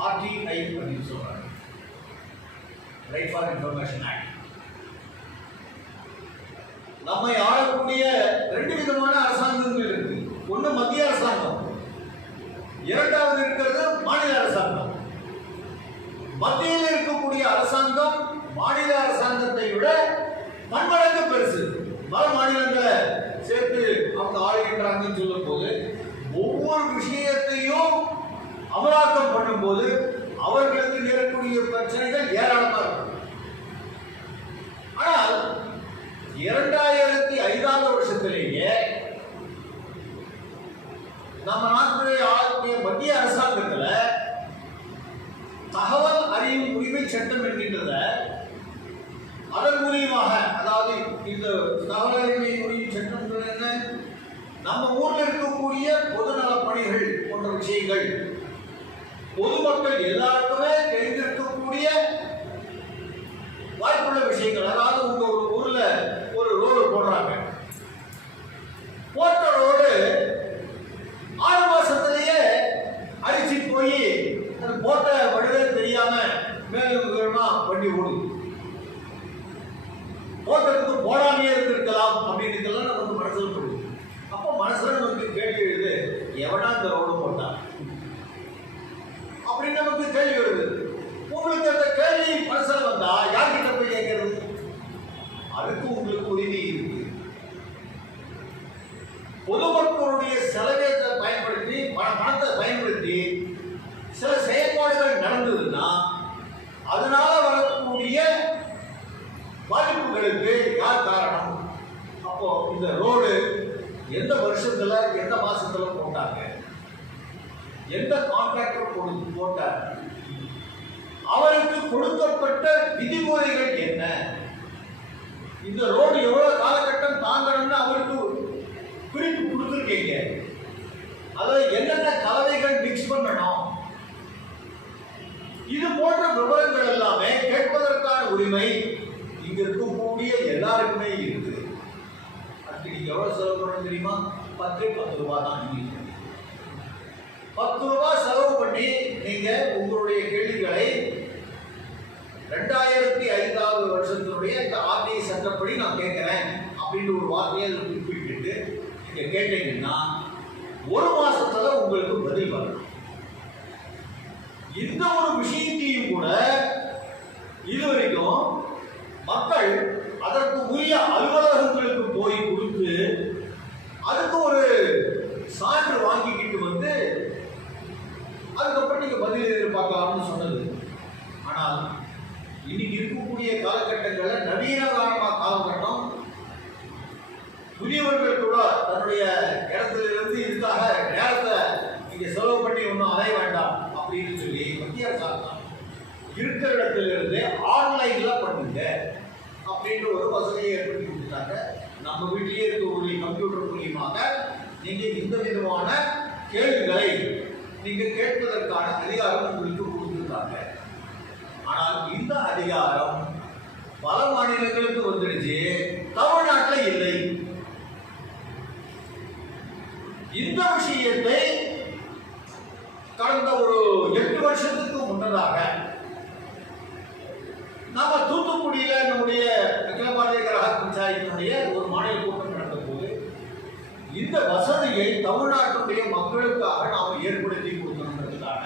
RTI அப்படின்னு சொல்றாங்க. Right for information act. நம்மை ஆளக்கூடிய 2 விதமான அரசாங்கங்கள் இருக்கு. ஒன்று மத்திய அரசாங்கம், 2வது இருக்கிறது மாநில அரசாங்கம். மத்தியில் இருக்கக்கூடிய அரசாங்கம் மாநில அரசாங்கத்தை விட பன்மடங்கு பெருசு. பல மாநிலங்களை சேர்த்து அவங்க ஆளுகின்றாங்கன்னு சொல்லும் போது ஒவ்வொரு விஷயத்தையும் அமலாக்கம் பண்ணும் போது அவர்களுக்கு நேரக்கூடிய பிரச்சனைகள் ஏராளமாக இருக்கும். ஆனால் 2005ஆம் வருஷத்திலேயே நம்ம நாட்டுடைய ஆளுடைய மத்திய அரசாங்கத்துல தகவல் அறியும் உரிமை சட்டம் என்கின்றத அதன் மூலியமாக, அதாவது இந்த தகவல் அறிவு உரிமை சட்டம் என்ன, நம்ம ஊர்ல இருக்கக்கூடிய பொதுநல பணிகள் போன்ற விஷயங்கள் பொதுமக்கள் எல்லாருக்குமே தெரிந்திருக்கக்கூடிய வாய்ப்புள்ள விஷயங்கள். அதாவது உங்க ஊர்ல ஒரு ரோடு போடுறாங்க, போட்ட ரோடு 6 மாசத்திலேயே அரிச்சு போய் அது போட்ட வடிவே தெரியாம மேலும் வண்டி ஓடுது. போட்டதுக்கு போடாமையே இருந்திருக்கலாம் அப்படின்னு நமக்கு மனசுல போடுது. அப்போ மனசுல நமக்கு கேள்வி எழுது, எவனா இந்த ரோடு போட்டான் அப்படின்னு நமக்கு கேள்வி வருது. உங்களுக்கு அந்த கேள்வி மனசுல வந்தா யார்கிட்ட போய் கேட்கறது? அதுக்கு உங்களுக்கு உரிமை இருக்கு. பொதுமக்களுடைய செலவினத்தை பயன்படுத்தி பணத்தை பயன்படுத்தி சில செயல்பாடுகள் நடந்ததுன்னா அதனால வரக்கூடிய பாதிப்புகளுக்கு யார் காரணம்? அப்போ இந்த ரோடு எந்த வருஷத்துல எந்த மாசத்துல போட்டாங்க, எந்த கான்ட்ராக்டர் போட்டார், அவருக்கு கொடுக்கப்பட்ட விதிமுறைகள் என்ன, இந்த ரோடு எவ்வளவு காலகட்டம் தாங்கணும்னு அவருக்கு குறிப்பு கொடுத்துருக்கீங்க, அதாவது என்னென்ன கலவைகள் மிக்ஸ் பண்ணணும், இது போன்ற விவரங்கள் எல்லாமே கேட்பதற்கான உரிமை இங்க இருக்கக்கூடிய எல்லாருக்குமே இருக்கு. அதுக்கு நீங்க எவ்வளவு செலவு பண்ணணும் தெரியுமா? 10 ரூபாய் தான். 10 ரூபாய் செலவு பண்ணி நீங்க உங்களுடைய கேள்விகளை 2005ஆம் வருஷத்தினுடைய இந்த RTI சட்டப்படி நான் கேட்கிறேன் அப்படின்னு ஒரு வார்த்தையை குறிப்பிட்டு நீங்க கேட்டீங்கன்னா 1 மாசத்துல உங்களுக்கு பதில் வரணும். இந்த ஒரு விஷயத்தையும் கூட இதுவரைக்கும் மக்கள் அதற்கு உரிய அலுவலகங்களுக்கு போய் கொடுத்து அதுக்கு ஒரு சான்று வாங்கிக்கிட்டு வந்து அதுக்கப்புறம் நீங்க பதில் எதிர்பார்க்கலாம்னு சொன்னது. ஆனால் இன்னைக்கு இருக்கக்கூடிய காலகட்டங்களில் நவீன காலகட்டம், புதியவர்கள் கூட தன்னுடைய இடத்துல இருந்து இதுக்காக நேரத்தை நீங்க செலவு பண்ணி ஒன்றும் அலைய வேண்டாம் அப்படின்னு சொல்லி மத்திய அரசாங்கம் இருக்கிற இடத்துல இருந்து ஆன்லைன்ல பண்ணுங்க அப்படின்ற ஒரு வசதியை ஏற்படுத்தி கொடுத்தாங்க. நம்ம வீட்டிலேயே இருக்கக்கூடிய கம்ப்யூட்டர் மூலியமாக நீங்க இந்த விதமான கேள்விகளை நீங்க கேட்பதற்கான அதிகாரம் உங்களுக்கு கொடுத்துருக்காங்க. ஆனால் இந்த அதிகாரம் பல மாநிலங்களுக்கு வந்துடுச்சு, தமிழ்நாட்டில் இல்லை. இந்த விஷயத்தை கடந்த ஒரு 8 வருஷத்துக்கு முன்னதாக நாம தூத்துக்குடியில நம்முடைய அகில பாரதிய கிராஹக் பஞ்சாயத்தினுடைய ஒரு மாநில கூட்டம் நடந்த போது இந்த வசதியை தமிழ்நாட்டுடைய மக்களுக்காக நாம் ஏற்படுத்தி கொடுக்கணுன்றதுக்காக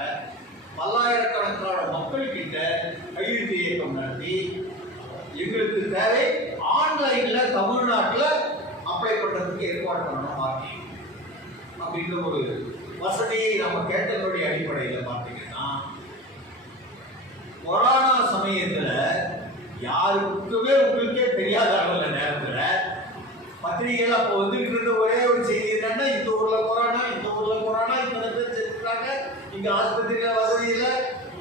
பல்லாயிரக்கணக்கான மக்கள் கிட்ட கையெழுத்து இயக்கம் நடத்தி எங்களுக்கு தேவை ஆன்லைன்ல தமிழ்நாட்டில் அப்ளை பண்றதுக்கு ஏற்பாடு பண்ணணும் மாற்றி அப்படின்ற ஒரு வசதியை நம்ம கேட்டதனுடைய அடிப்படையில் பார்த்தீங்கன்னா கொரோனா சமயத்தில் யாருக்குமே உங்களுக்கே தெரியாத அளவில் நேரத்தில் பத்திரிகைகள் அப்போ வந்துட்டு இருந்த ஒரே ஒரு செய்தி என்னன்னா, இந்த ஊர்ல கொரோனா, இந்த ஊர்ல கொரோனா, இத்தனை பேர் செத்துட்டாங்க, இங்க ஆஸ்பத்திரியில வசதி இல்லை.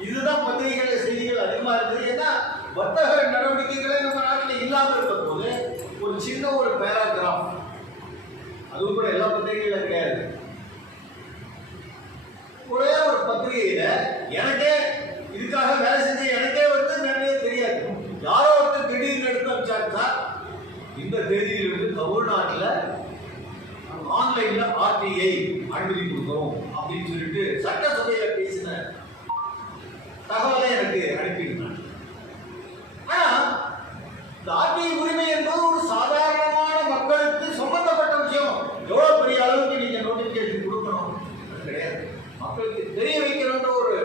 இதுதான் பத்திரிகைகள செய்திகள் அதிகமா இருந்தது. ஏன்னா வர்த்தக நடவடிக்கைகளே நம்ம நாட்டில் இல்லாமல் இருக்க போது ஒரு சின்ன ஒரு பேராகிராஃப், அதுவும் கூட எல்லா பத்திரிகைகளும் கிடையாது, ஒரே ஒரு பத்திரிகையில எனக்கே இதுக்காக வேலை செஞ்ச எனக்கே நிறைய தெரியாது, யாரோ ஒருத்தர் திடீர்னு எடுத்து வச்சாங்க, இந்த தேதியிலிருந்து தமிழ்நாட்டில் ஆன்லைன்ல ஆர்டிஐ அனுமதி கொடுக்கிறோம் அப்படின்னு சொல்லிட்டு சட்டசபையில பேசின தகவலை எனக்கு அனுப்பியிருந்தாங்க. ஆனா இந்த ஆர்டிஐ உரிமை என்பது ஒரு சாதாரணமான மக்களுக்கு சம்பந்தப்பட்ட விஷயம். எவ்வளவு பெரிய அளவுக்கு நீங்க நோட்டிபிகேஷன் கொடுக்கணும் கிடையாது, மக்களுக்கு தெரிய வைக்கணும்ன்ற ஒரு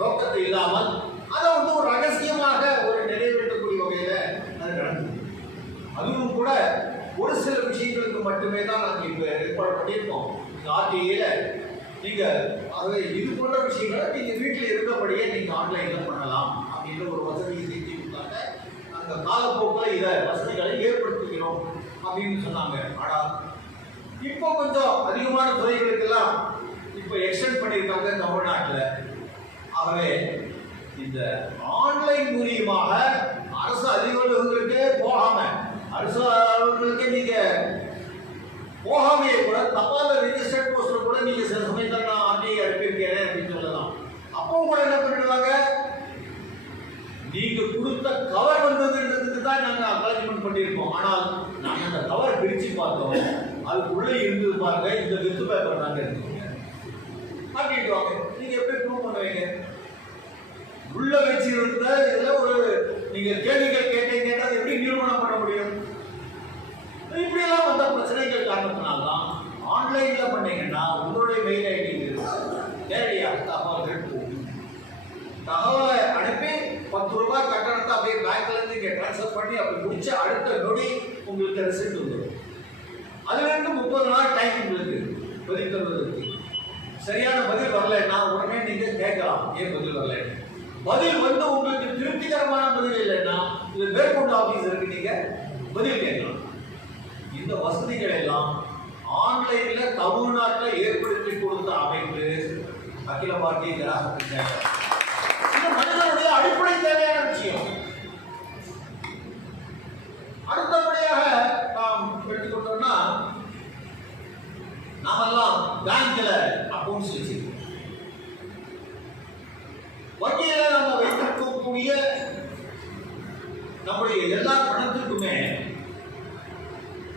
நோக்கத்தை இல்லாமல் அதை ஒரு ரகசியமாக ஒரு நிறைவேற்றக்கூடிய வகையில அது நடந்தது. அதுவும் கூட ஒரு சில விஷயங்களுக்கு மட்டுமே தான் நாங்கள் இப்போ ஏற்பாடு பண்ணியிருக்கோம். இந்த ஆர்டிஐல நீங்க ஆகவே இது போன்ற விஷயங்களை நீங்க வீட்டில் இருந்தபடியே நீங்க ஆன்லைன்ல பண்ணலாம் அப்படின்ற ஒரு வசதியை செஞ்சு கொடுத்தாங்க. அந்த காலப்போக்கில் இதை வசதிகளை ஏற்படுத்திக்கிறோம் அப்படின்னு சொன்னாங்க. ஆனால் இப்போ கொஞ்சம் அதிகமான துறைகளுக்கெல்லாம் இப்போ எக்ஸ்டெண்ட் பண்ணியிருக்காங்க தமிழ்நாட்டில். ஆகவே இந்த ஆன்லைன் மூலியமாக அரசு அலுவலகங்களுக்கே போகாம, அரசு அலுவலகங்களுக்கே நீங்க போகாமையே கூட தபால ரிஜிஸ்டர்ட் போஸ்ட்ல கூட நீங்க சில சமயத்தில் நான் ஆர்டிஐ அனுப்பியிருக்கேன் அப்படின்னு சொல்லலாம். அப்பவும் கூட என்ன பண்ணிடுவாங்க, நீங்க கொடுத்த கவர் வந்ததுன்றதுக்கு தான் நாங்க அக்னாலஜ்மெண்ட் பண்ணியிருக்கோம், ஆனால் நாங்க அந்த கவர் பிரிச்சு பார்த்தோம், அதுக்குள்ளே இருந்தது பாருங்க இந்த வித்து பேப்பர் தாங்க இருந்தீங்க அப்படின்வாங்க. நீங்க எப்படி ப்ரூவ் பண்ணுவீங்க? உள்ள வச்சிருந்த இதுல ஒரு நீங்க கேள்விகள் கேட்டீங்கன்னா எப்படி நிரூபணம் பண்ண முடியும்? இப்படி எல்லாம் வந்த பிரச்சனைகள் காரணத்தினால்தான் ஆன்லைன்ல பண்ணீங்கன்னா உங்களுடைய மெயில் ஐடி நேரடியாக தகவலை அனுப்பி 10 ரூபாய் கட்டணத்தை அப்படியே பேங்க்ல இருந்து இங்க டிரான்ஸ்ஃபர் பண்ணி அப்படி முடிச்சு அடுத்த நொடி உங்களுக்கு ரிசல்ட் வந்துடும். அதுல இருந்து 30 நாள் டைம் உங்களுக்கு பதில் தருவதற்கு. சரியான பதில் வரலைன்னா உடனே நீங்க கேட்கலாம், ஏன் பதில் வரல? பதில் வந்து உங்களுக்கு திருப்திகரமான பதில் இல்லைன்னா இது மேற்கொண்ட ஆபீசருக்கு நீங்க பதில் கேட்கலாம். இந்த வசதிகள் எல்லாம் ஆன்லைன்ல தமிழ்நாட்டில் ஏற்படுத்தி கொடுத்த அமைப்பு அகில பாரதிய கிராஹக் பஞ்சாயத்து. இது மனிதனுடைய அடிப்படை தேவையான விஷயம். அடுத்தபடியாக நாம் எடுத்துக்கொண்டோம்னா நாமெல்லாம் பேங்க்ல அக்கௌண்ட்ஸ் வச்சிருக்கோம். வங்கியில நம்ம வைத்திருக்கக்கூடிய நம்முடைய எல்லா பணத்துக்குமே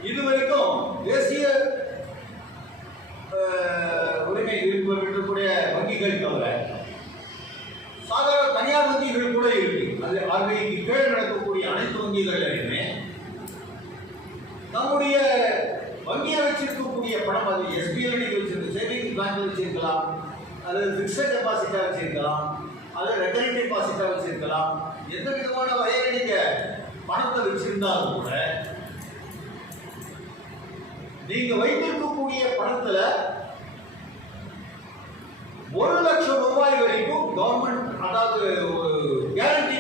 இதுவரைக்கும் தேசிய உரிமை இருக்கக்கூடிய வங்கிகள் தவிர சாதாரண தனியார் வங்கிகள் கூட இருக்கு. அது ஆர்பிஐக்கு கீழ் நடக்கக்கூடிய அனைத்து வங்கிகளிலுமே நம்முடைய வங்கியில் வச்சிருக்கக்கூடிய பணம், அது எஸ்பிஐ வச்சிருக்க சேவிங்ஸ் பேங்க்ல வச்சிருக்கலாம், அது பிக்சட் டெபாசிட்டா வச்சிருக்கலாம், அது ரெக்கரிங் டெபாசிட்டா வச்சிருக்கலாம். எந்த விதமான வகையில நீங்க பணத்தை வச்சிருந்தாலும் கூட நீங்க வைத்திருக்கக்கூடிய பணத்துல 1 லட்சம் ரூபாய் வரைக்கும் கவர்மெண்ட், அதாவது கேரண்டி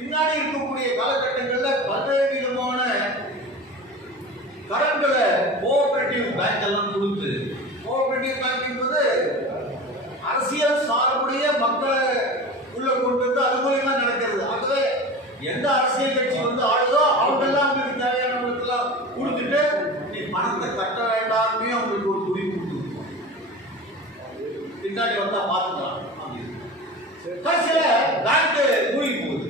பின்னாடி இருக்கக்கூடிய காலகட்டங்களில் பல்வேறு விதமான கடன்களை கோஆபரேட்டிவ் பேங்க் எல்லாம் கொடுத்து, கோஆபரேட்டிவ் பேங்க் என்பது அரசியல் சார்புடைய மக்களை உள்ள கொண்டு வந்து அது மூலியமா நடக்கிறது. ஆகவே எந்த அரசியல் கட்சி வந்து ஆளுதோ அவங்கெல்லாம் அவங்களுக்கு தேவையானவங்களுக்கெல்லாம் கொடுத்துட்டு நீ பணத்தை கட்ட வேண்டாம்னு அவங்களுக்கு ஒரு குறிப்பு கொடுத்துருக்கோம். பின்னாடி வந்தா பார்த்துக்கலாம். கடைசியில பேங்க் மூழ்கி போகுது,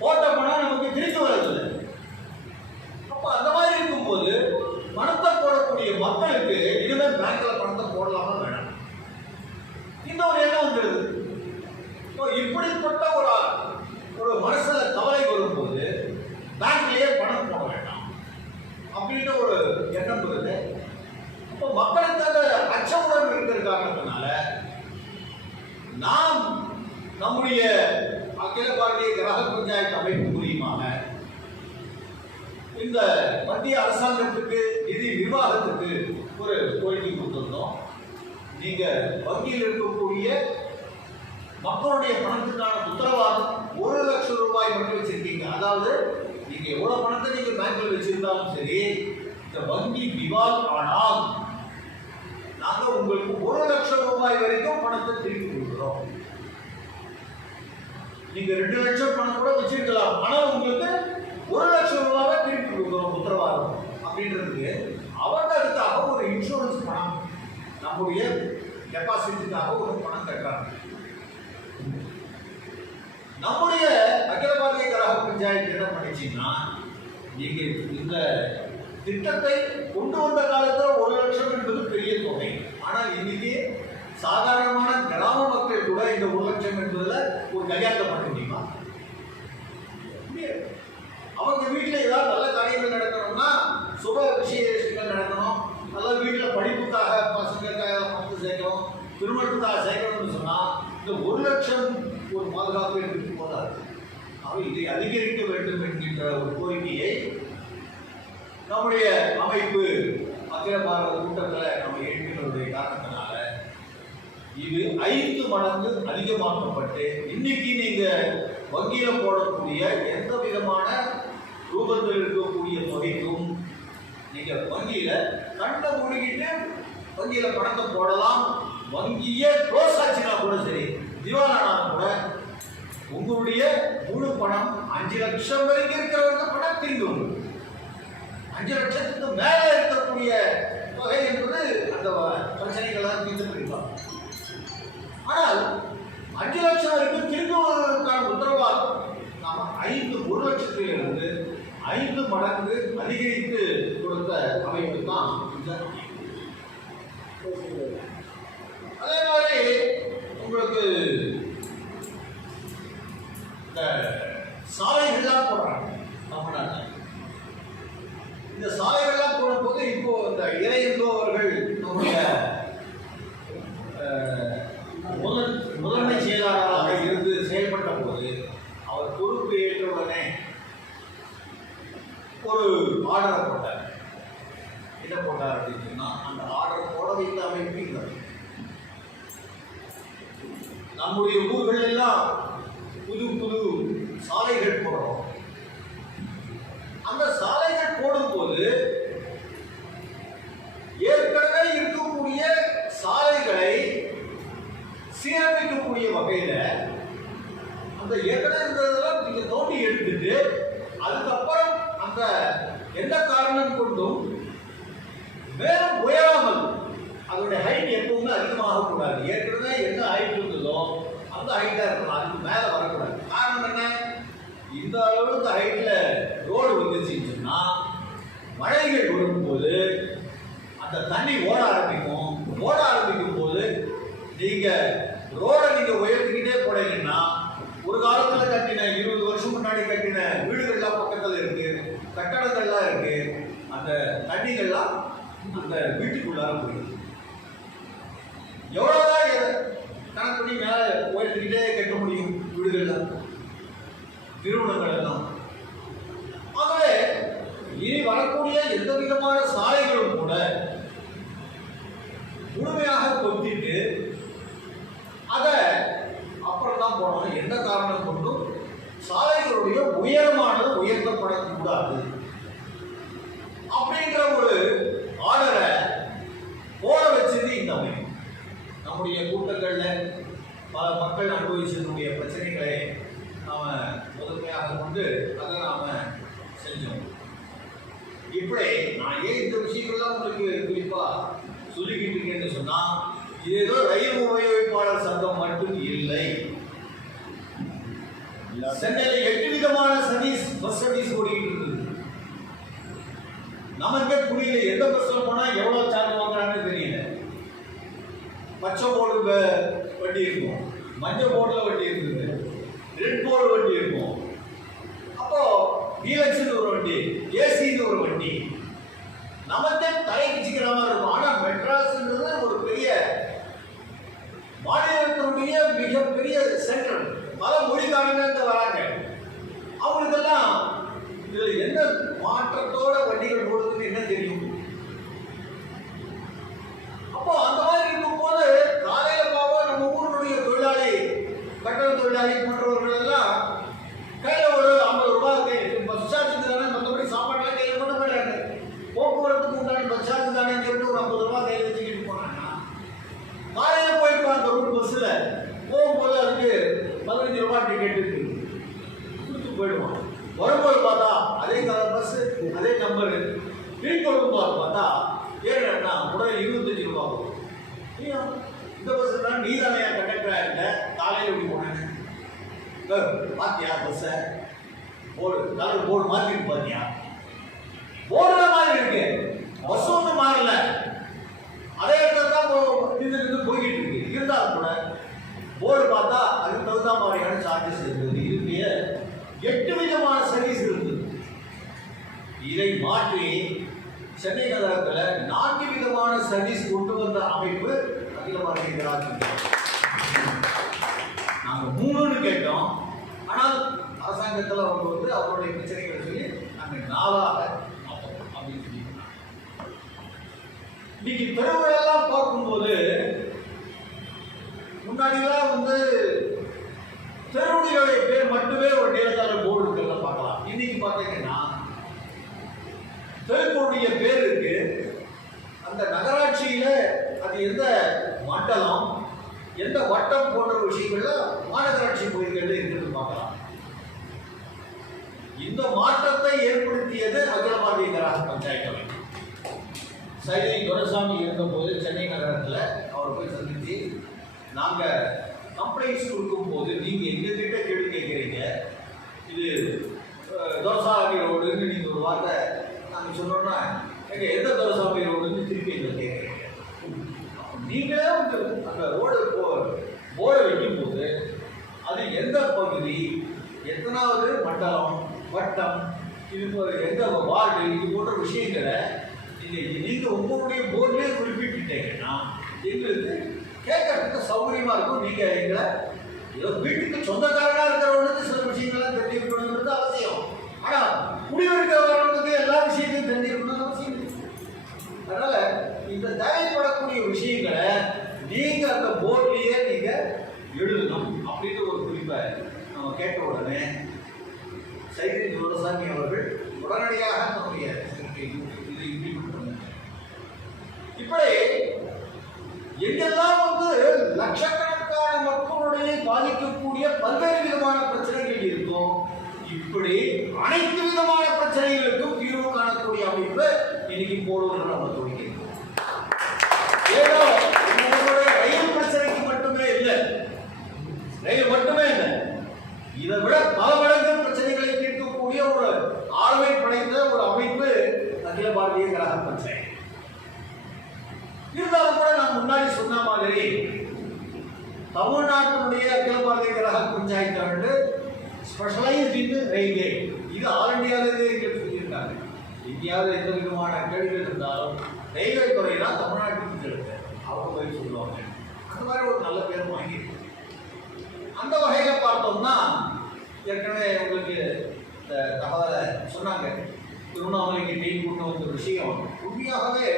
போட்ட பணம் நமக்கு திருப்பி வரதில்லை. அப்ப அந்த மாதிரி இருக்கும்போது பணத்தை போடக்கூடிய மக்களுக்கு இனிமே பேங்க்ல பணத்தை போடலாமா வேணாம், இந்த ஒரு எண்ணம் வந்துடுது. இப்படிப்பட்ட ஒரு மனசுல கவலை வரும்போது பேங்க்லயே பணம் போட வேண்டாம் அப்படின்ற ஒரு எண்ணம் வருது. அப்போ மக்களுக்கு அந்த அச்சமுடன் இருக்கிற காரணத்தினால நாம் நம்முடைய அகில பாரதிய கிராம பஞ்சாயத்து அமைப்பு மூலியமாக இந்த மத்திய அரசாங்கத்துக்கு நிதி நிர்வாகத்துக்கு ஒரு கோரிக்கை கொடுத்திருந்தோம். நீங்க வங்கியில் இருக்கக்கூடிய மக்களுடைய பணத்துக்கான உத்தரவாதம் 1 லட்சம் ரூபாய் மட்டும் வச்சிருக்கீங்க. அதாவது நீங்க எவ்வளவு பணத்தை நீங்க பேங்க்ல வச்சிருந்தாலும் சரி, இந்த வங்கி திவால் ஆனால் நாங்க உங்களுக்கு 1 லட்சம் ரூபாய் வரைக்கும் பணத்தை திருப்பி கொடுக்கிறோம். நீங்க 2 லட்சம் பணம் கூட வச்சிருக்கலாம், ஆனால் உங்களுக்கு 1 லட்சம் ரூபாய் திருப்பி கொடுக்கிறோம் உத்தரவாதம் அப்படின்றதுக்கு அவங்க அதுக்காக ஒரு இன்சூரன்ஸ் பணம் நம்முடைய டெபாசிட்டுக்காக ஒரு பணம் கட்டுறாங்க. நம்முடைய அகில பாரதிய கிராம பஞ்சாயத்து என்ன பண்ணிச்சுன்னா, நீங்க இந்த திட்டத்தை கொண்டு வந்த காலத்துல 1 லட்சம் என்பது பெரிய தொகை. ஆனால் இன்னைக்கு சாதாரணமான கிராம மக்கள் கூட இந்த 1 லட்சம் என்பதுல ஒரு கல்யாணத்தை பண்ண முடியுமா? அவங்க வீட்டுல ஏதாவது நல்ல காரியங்கள் நடக்கணும்னா, சுப விசேஷங்கள் நடக்கணும், நல்ல வீட்டுல படிப்புக்காக பசங்களுக்காக பணத்தை சேர்க்கணும், திருமணத்துக்காக சேர்க்கணும்னு சொன்னா இந்த 1 லட்சம் ஒரு பாதுகாப்பு என்று போதாது. அவை இதை அதிகரிக்க வேண்டும் என்கின்ற ஒரு கோரிக்கையை நம்முடைய அமைப்பு அகில பாரத கூட்டத்தில் நம்ம எழுப்பினுடைய காரணத்தினால இது 5 மடங்கு அதிகமாக்கப்பட்டு இன்னைக்கு நீங்க வங்கியில போடக்கூடிய எந்த விதமான ரூபத்தில் இருக்கக்கூடிய தொகைக்கும் நீங்க வங்கியில கண்ணை மூடிக்கிட்டு வங்கியில பணத்தை போடலாம். வங்கியே க்ளோஸ் ஆச்சுன்னா கூட சரி, திவாலானாலும் கூட உங்களுடைய முழு பணம் 5 லட்சம் வரைக்கும் இருக்கிறவங்க பணம் திரும்பி வரும். 5 லட்சத்துக்கு மேல இருக்கக்கூடிய தொகை என்பது அந்த பிரச்சனைகளாக தீர்ந்துருப்பாங்க. ஆனால் 5 லட்சம் வரைக்கும் திரும்பி வருவதற்கான உத்தரவாதம் நாம 1 லட்சத்திலிருந்து 5 மடங்கு அதிகரித்து கொடுத்த அமைப்பு தான் இந்த அமைப்பு. அதே மாதிரி உங்களுக்கு இந்த சாலைகள்லாம் போடுறாங்க தமிழ்நாட்டில். இந்த சாலைகள்லாம் போடும்போது இப்போ இந்த இறையந்தோ அவர்கள் நம்முடைய முதன்மை செயலாளராக இருந்து செயல்பட்ட போது அவர் பொறுப்பு ஏற்றவுடனே ஒரு ஆர்டரை போட்டார். என்ன போட்டார் அப்படின்னு சொன்னா, அந்த ஆர்டர் போட வைத்த அமைப்பு இல்லை. நம்முடைய ஊர்கள் எல்லாம் புது புது சாலைகள் போடுறோம். அந்த சாலைகள் போடும்போது ஏற்கனவே இருக்கக்கூடிய சாலைகளை சீரமைக்கக்கூடிய வகையில அந்த ஏற்கனவே இருந்ததெல்லாம் நீங்க தோண்டி எடுத்துட்டு அதுக்கப்புறம் அந்த எந்த காரணம் கொண்டும் மேலும் உயராமல் அதோடைய ஹைட் எப்பவுமே அதிகமாக கூடாது. ஏற்கனவே என்ன ஹைட் இருந்ததோ அந்த ஹைட்டா இருக்கணும், அதுக்கு மேல வரக்கூடாது. காரணம் என்ன? இந்த அளவுக்கு ஹைட்ல ரோடு வந்துச்சுன்னு சொன்னா மழைகள் வரும்போது அந்த தண்ணி ஓட ஆரம்பிக்கும். ஓட ஆரம்பிக்கும் போது நீங்க ரோடை நீங்க உயர்த்திக்கிட்டே போனீங்கன்னா ஒரு காலத்துல கட்டின 20 வருஷம் முன்னாடி கட்டின வீடுகள்லாம் பக்கத்துல இருக்கு, கட்டடங்கள்லாம் இருக்கு, அந்த தண்ணிகள்லாம் அந்த வீட்டுக்குள்ளார போயிடுது. எவ்வளவுதான் கணக்கு பண்ணி மேல உயர்த்திக்கிட்டே கட்ட முடியும் வீடுகள்லாம், நிறுவனங்கள் எல்லாம். ஆகவே இனி வரக்கூடிய எந்த விதமான சாலைகளும் கூட முழுமையாக கொத்திட்டு அதை அப்புறம் தான் போடணும். எந்த காரணம் கொண்டும் சாலைகளுடைய உயரமானது உயர்த்தப்படக்கூடாது அப்படின்ற ஒரு ஆர்டரை போட வச்சது இந்த அமைப்பு. நம்முடைய கூட்டங்கள்ல பல மக்கள் அனுபவிச்சதுடைய பிரச்சனைகளை நாம முதன்மையாக கொண்டு அதை நாம செஞ்சோம். இப்படி நான் ஏன் இந்த விஷயங்கள்லாம் உங்களுக்கு குறிப்பா சொல்லிக்கிட்டு இருக்கேன்னு சொன்னா, இது ஏதோ ரயில் உபயோகிப்பாளர் சங்கம் மட்டும் இல்லை. சென்னையில 8 விதமான பஸ் சர்வீஸ் ஓடிக்கிட்டு இருக்குது. நமக்கே புரியல, எந்த பஸ்ல போனா எவ்வளவு சார்ஜ் வாங்குறாங்கன்னு தெரியல. பச்சை போர்டு வண்டி இருக்கும், மஞ்சள் போர்டுல வண்டி இருக்குது, ரெட் போர்டு வண்டி இருக்கும், அப்போ டீலக்ஸ்னு ஒரு வண்டி, ஏசின்னு ஒரு வண்டி. நமக்கே தலைக்கு சிக்கிற மாதிரி இருக்கும். ஆனா மெட்ராஸ்ன்றது ஒரு பெரிய மாநிலத்தினுடைய மிகப்பெரிய சென்டர். பல மொழிக்காரங்க வராங்க. அவங்களுக்கெல்லாம் இதுல என்ன மாற்றத்தோட வண்டிகள் போடுறதுன்னு என்ன தெரியும்? அப்போ அந்த மாதிரி இருக்கும் போது காலையில போக நம்ம ஊருடைய தொழிலாளி, கட்டட தொழிலாளி போன்றவர்கள் எல்லாம் கையில ஒரு 50 ரூபாய் பஸ் சார்ஜுக்கு தானே, மற்றபடி சாப்பாடுலாம் கையில பண்ண மாட்டாங்க. போக்குவரத்துக்கு உண்டான பஸ் சார்ஜ் தானே சொல்லிட்டு ஒரு 50 ரூபாய் கையில வச்சுக்கிட்டு போனாங்கன்னா, காலையில போயிட்டு அந்த ரூட் பஸ்ல போகும்போது அதுக்கு 15 ரூபாய் டிக்கெட் இருக்கு, கொடுத்து போயிடுவான். வரும்போது பார்த்தா அதே கலர் பஸ், அதே நம்பர், திருப்பி வரும்போது பார்த்தா ஏன்னா கூட 25 ரூபாய் போகும். இந்த பஸ் தான் நீ தானே கண்டக்டரா இருக்க, காலையில் எப்படி போனேன் பாத்தியா பஸ்ஸை போர்டு கலர் போர்டு மாற்றிட்டு பாத்தியா? போர்டுல மாதிரி இருக்கு, பஸ் ஒன்றும் மாறல, அதே இடத்துல தான் இருந்து போய்கிட்டு இருக்கு. இருந்தாலும் கூட போர்டு பார்த்தா அதுக்கு தகுந்த மாதிரியான சார்ஜஸ் இருக்குது. இதுக்கு 8 விதமான சர்வீஸ் இருக்குது. இதை மாற்றி சென்னை நகரத்தில் 4 விதமான சர்வீஸ் கொண்டு வந்த அமைப்பு அகில பாரதிய ஜனதா. நாங்கள் 3ன்னு கேட்டோம், ஆனால் அரசாங்கத்தில் அவங்க வந்து அவருடைய பிரச்சனைகளை சொல்லி நாங்கள் 4ஆக அப்படின்னு சொல்லி. இன்னைக்கு தெருவுகளெல்லாம் பார்க்கும்போது முன்னாடிலாம் வந்து தெருவுடைய பேர் மட்டுமே ஒரு நேரத்தாளர் போர்டு இருக்கிறத பார்க்கலாம். இன்னைக்கு பார்த்தீங்கன்னா தெருவுடைய பேர் இருக்கு, அந்த நகராட்சியில அது எந்த மண்டலம், எந்த வட்டம் போன்ற விஷயங்கள்ல மாநகராட்சி பகுதிகளில் இருக்கிறது பார்க்கலாம். இந்த மாற்றத்தை ஏற்படுத்தியது அகில பாரதிய கிராம பஞ்சாயத்து அமைப்பு. சைதை துரைசாமி இருந்தபோது சென்னை நகரத்தில் அவர் போய் சந்தித்து, நாங்க கம்ப்ளைண்ட்ஸ் கொடுக்கும் போது நீங்க எங்க கிட்ட கேள்வி கேட்குறீங்க, இது துரைசாமி ரோடுன்னு நீங்க ஒரு வார்த்தை நாங்க சொன்னோம்னா எங்க எந்த துரைசாமி ரோடுன்னு திருப்பி எங்க கேட்குறீங்க. நீங்களே வந்து அந்த ரோடு போர்டை வைக்கும் போது அது எந்த பகுதி, எத்தனாவது மண்டலம், வட்டம், இது எந்த வார்டு, இது போன்ற விஷயங்களை நீங்க உங்களுடைய போர்டிலே குறிப்பிட்டுட்டீங்கன்னா எங்களுக்கு கேட்கறதுக்கு சௌகரியமா இருக்கும். நீங்க எங்களை ஏதோ வீட்டுக்கு சொந்தக்காரனா இருக்கிறவங்களுக்கு சில விஷயங்கள்லாம் தெரிஞ்சுக்கணுங்கிறது அவசியம். ஆனா குடியிருக்கிறவர்களுக்கு எல்லா விஷயத்தையும் தெரிஞ்சுக்கணும்னு அவசியம் இல்லை. அதனால இந்த தேவைப்படக்கூடிய விஷயங்களை நீங்க அந்த போர்ட்லயே நீங்க எழுதணும் அப்படின்ற ஒரு குறிப்பை நம்ம கேட்ட உடனே சைதை துரைசாமி அவர்கள் உடனடியாக நம்முடைய இதை இம்ப்ளிமெண்ட் பண்ணாங்க. இப்படி எங்கெல்லாம் வந்து லட்சக்கணக்கான மக்களுடைய பாதிக்கக்கூடிய பல்வேறு விதமான பிரச்சனைகள் இருக்கும், இப்படி அனைத்து விதமான பிரச்சனைகளுக்கும் தீர்வு காணக்கூடிய அமைப்பு இன்னைக்கு போடுவது நம்ம துவங்கியிருக்கோம். ஏதோ உங்களுடைய ரயில் பிரச்சனைக்கு மட்டுமே இல்லை, ரயில் மட்டுமே இல்லை, இதை விட பல மடங்கு பிரச்சனைகளை தீர்க்கக்கூடிய ஒரு ஆளுமை படைத்த ஒரு அமைப்பு அகில பாரதிய கிராம பஞ்சாயத்து. இருந்தாலும் கூட நான் முன்னாடி சொன்ன மாதிரி தமிழ்நாட்டினுடைய அகில பாரதிய கிராம பஞ்சாயத்து வந்து ஸ்பெஷலைஸ்ட் இன் ரயில்வே, இது ஆல் இந்தியாவிலே சொல்லியிருக்காங்க. இந்தியாவில் எந்த விதமான கேள்விகள் இருந்தாலும் ரயில்வே துறை தான் தமிழ்நாட்டுக்கு இருக்கு, அவங்க போய் சொல்லுவாங்க. அந்த மாதிரி ஒரு நல்ல பேர் வாங்கியிருக்கு. அந்த வகையில் பார்த்தோம்னா ஏற்கனவே உங்களுக்கு இந்த தகவலை சொன்னாங்க, திருவண்ணாமலைக்கு டீம் கொண்டு வந்த விஷயம் உண்மையாகவே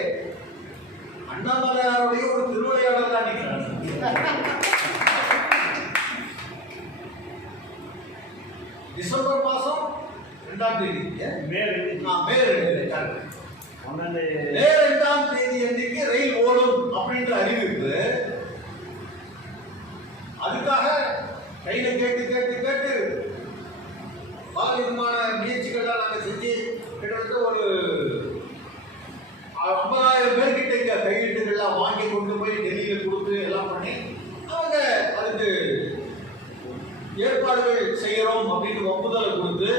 அண்ணாமலையாருடைய ஒரு திருவிளையாடல் தான் நினைக்கிறாங்க. டிசம்பர் மாதம் 2ஆம் தேதி மே 2 மே 2ஆம் தேதி அன்றைக்கு ரயில் ஓடும் அப்படின்ற அறிவிப்பு. அதுக்காக கையில கேட்டு பல விதமான முயற்சிகள்லாம் நாங்கள் செஞ்சு கிட்டத்தட்ட ஒரு 50,000 பேர்கிட்ட இங்க கையெழுத்துக்கள்லாம் வாங்கி கொண்டு போய் டெல்லியில் கொடுத்து எல்லாம் பண்ணி அவங்க அதுக்கு ஏற்பாடுகள் செய்யறோம் அப்படின்னு ஒப்புதலை கொடுத்து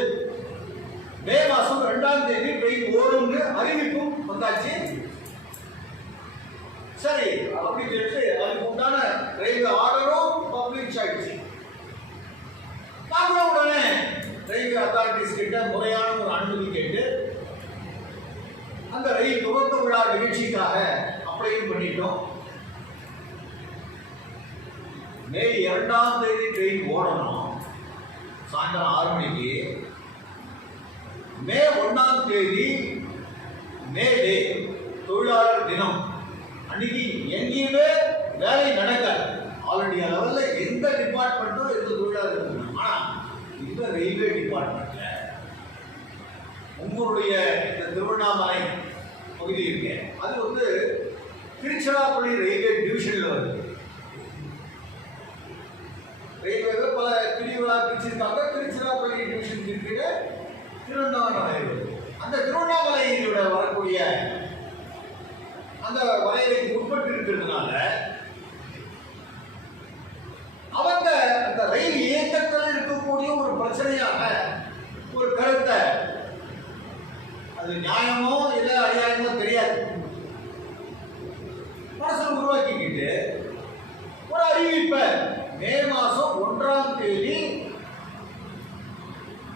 மே மாதம் 2ஆம் தேதி ட்ரெயின் ஓடும்னு அறிவிப்பும் வந்தாச்சு. சரி அப்படின்னு சொல்லிட்டு அதுக்கு உண்டான ரயில்வே ஆர்டரும் பப்ளிஷ் ஆயிடுச்சு. நாங்களும் உடனே ரயில்வே அத்தாரிட்டிஸ் கிட்ட முறையான ஒரு அனுமதி கேட்டு அந்த ரயில் துவக்க விழா நிகழ்ச்சிக்காக அப்ளையும் பண்ணிட்டோம். மே 2ஆம் தேதி ட்ரெயின் ஓடணும் சாயந்தரம் 6 மணிக்கு. மே 1ஆம் தேதி மே டே தொழிலாளர் தினம் அன்னைக்கு எங்கேயுமே வேலை நடக்காது. ஆல் இண்டியா லெவல்ல எந்த டிபார்ட்மெண்ட்டும் எந்த தொழிலாளர் தினம். ஆனா இந்த ரயில்வே டிபார்ட்மெண்ட்ல உங்களுடைய இந்த திருவண்ணாமலை பகுதி இருக்கு, அது வந்து திருச்சிராப்பள்ளி ரயில்வே டிவிஷன்ல வருது. ரயில்வே பல பிரிவுகளாக பிரிச்சிருக்காங்க. திருச்சிராப்பள்ளி டிவிஷன் இருக்கிற திருவண்ணாமலை வருது. அந்த திருவண்ணாமலையோட வரக்கூடிய அந்த வரையறைக்கு உட்பட்டு இருக்கிறதுனால அவங்க அந்த ரயில் இயக்கத்தில் இருக்கக்கூடிய ஒரு பிரச்சனையாக ஒரு கருத்தை, அது நியாயமோ இல்லை அநியாயமோ தெரியாது, மனசில் உருவாக்கிக்கிட்டு ஒரு அறிவிப்பை மே மாதம் 1ஆம் தேதி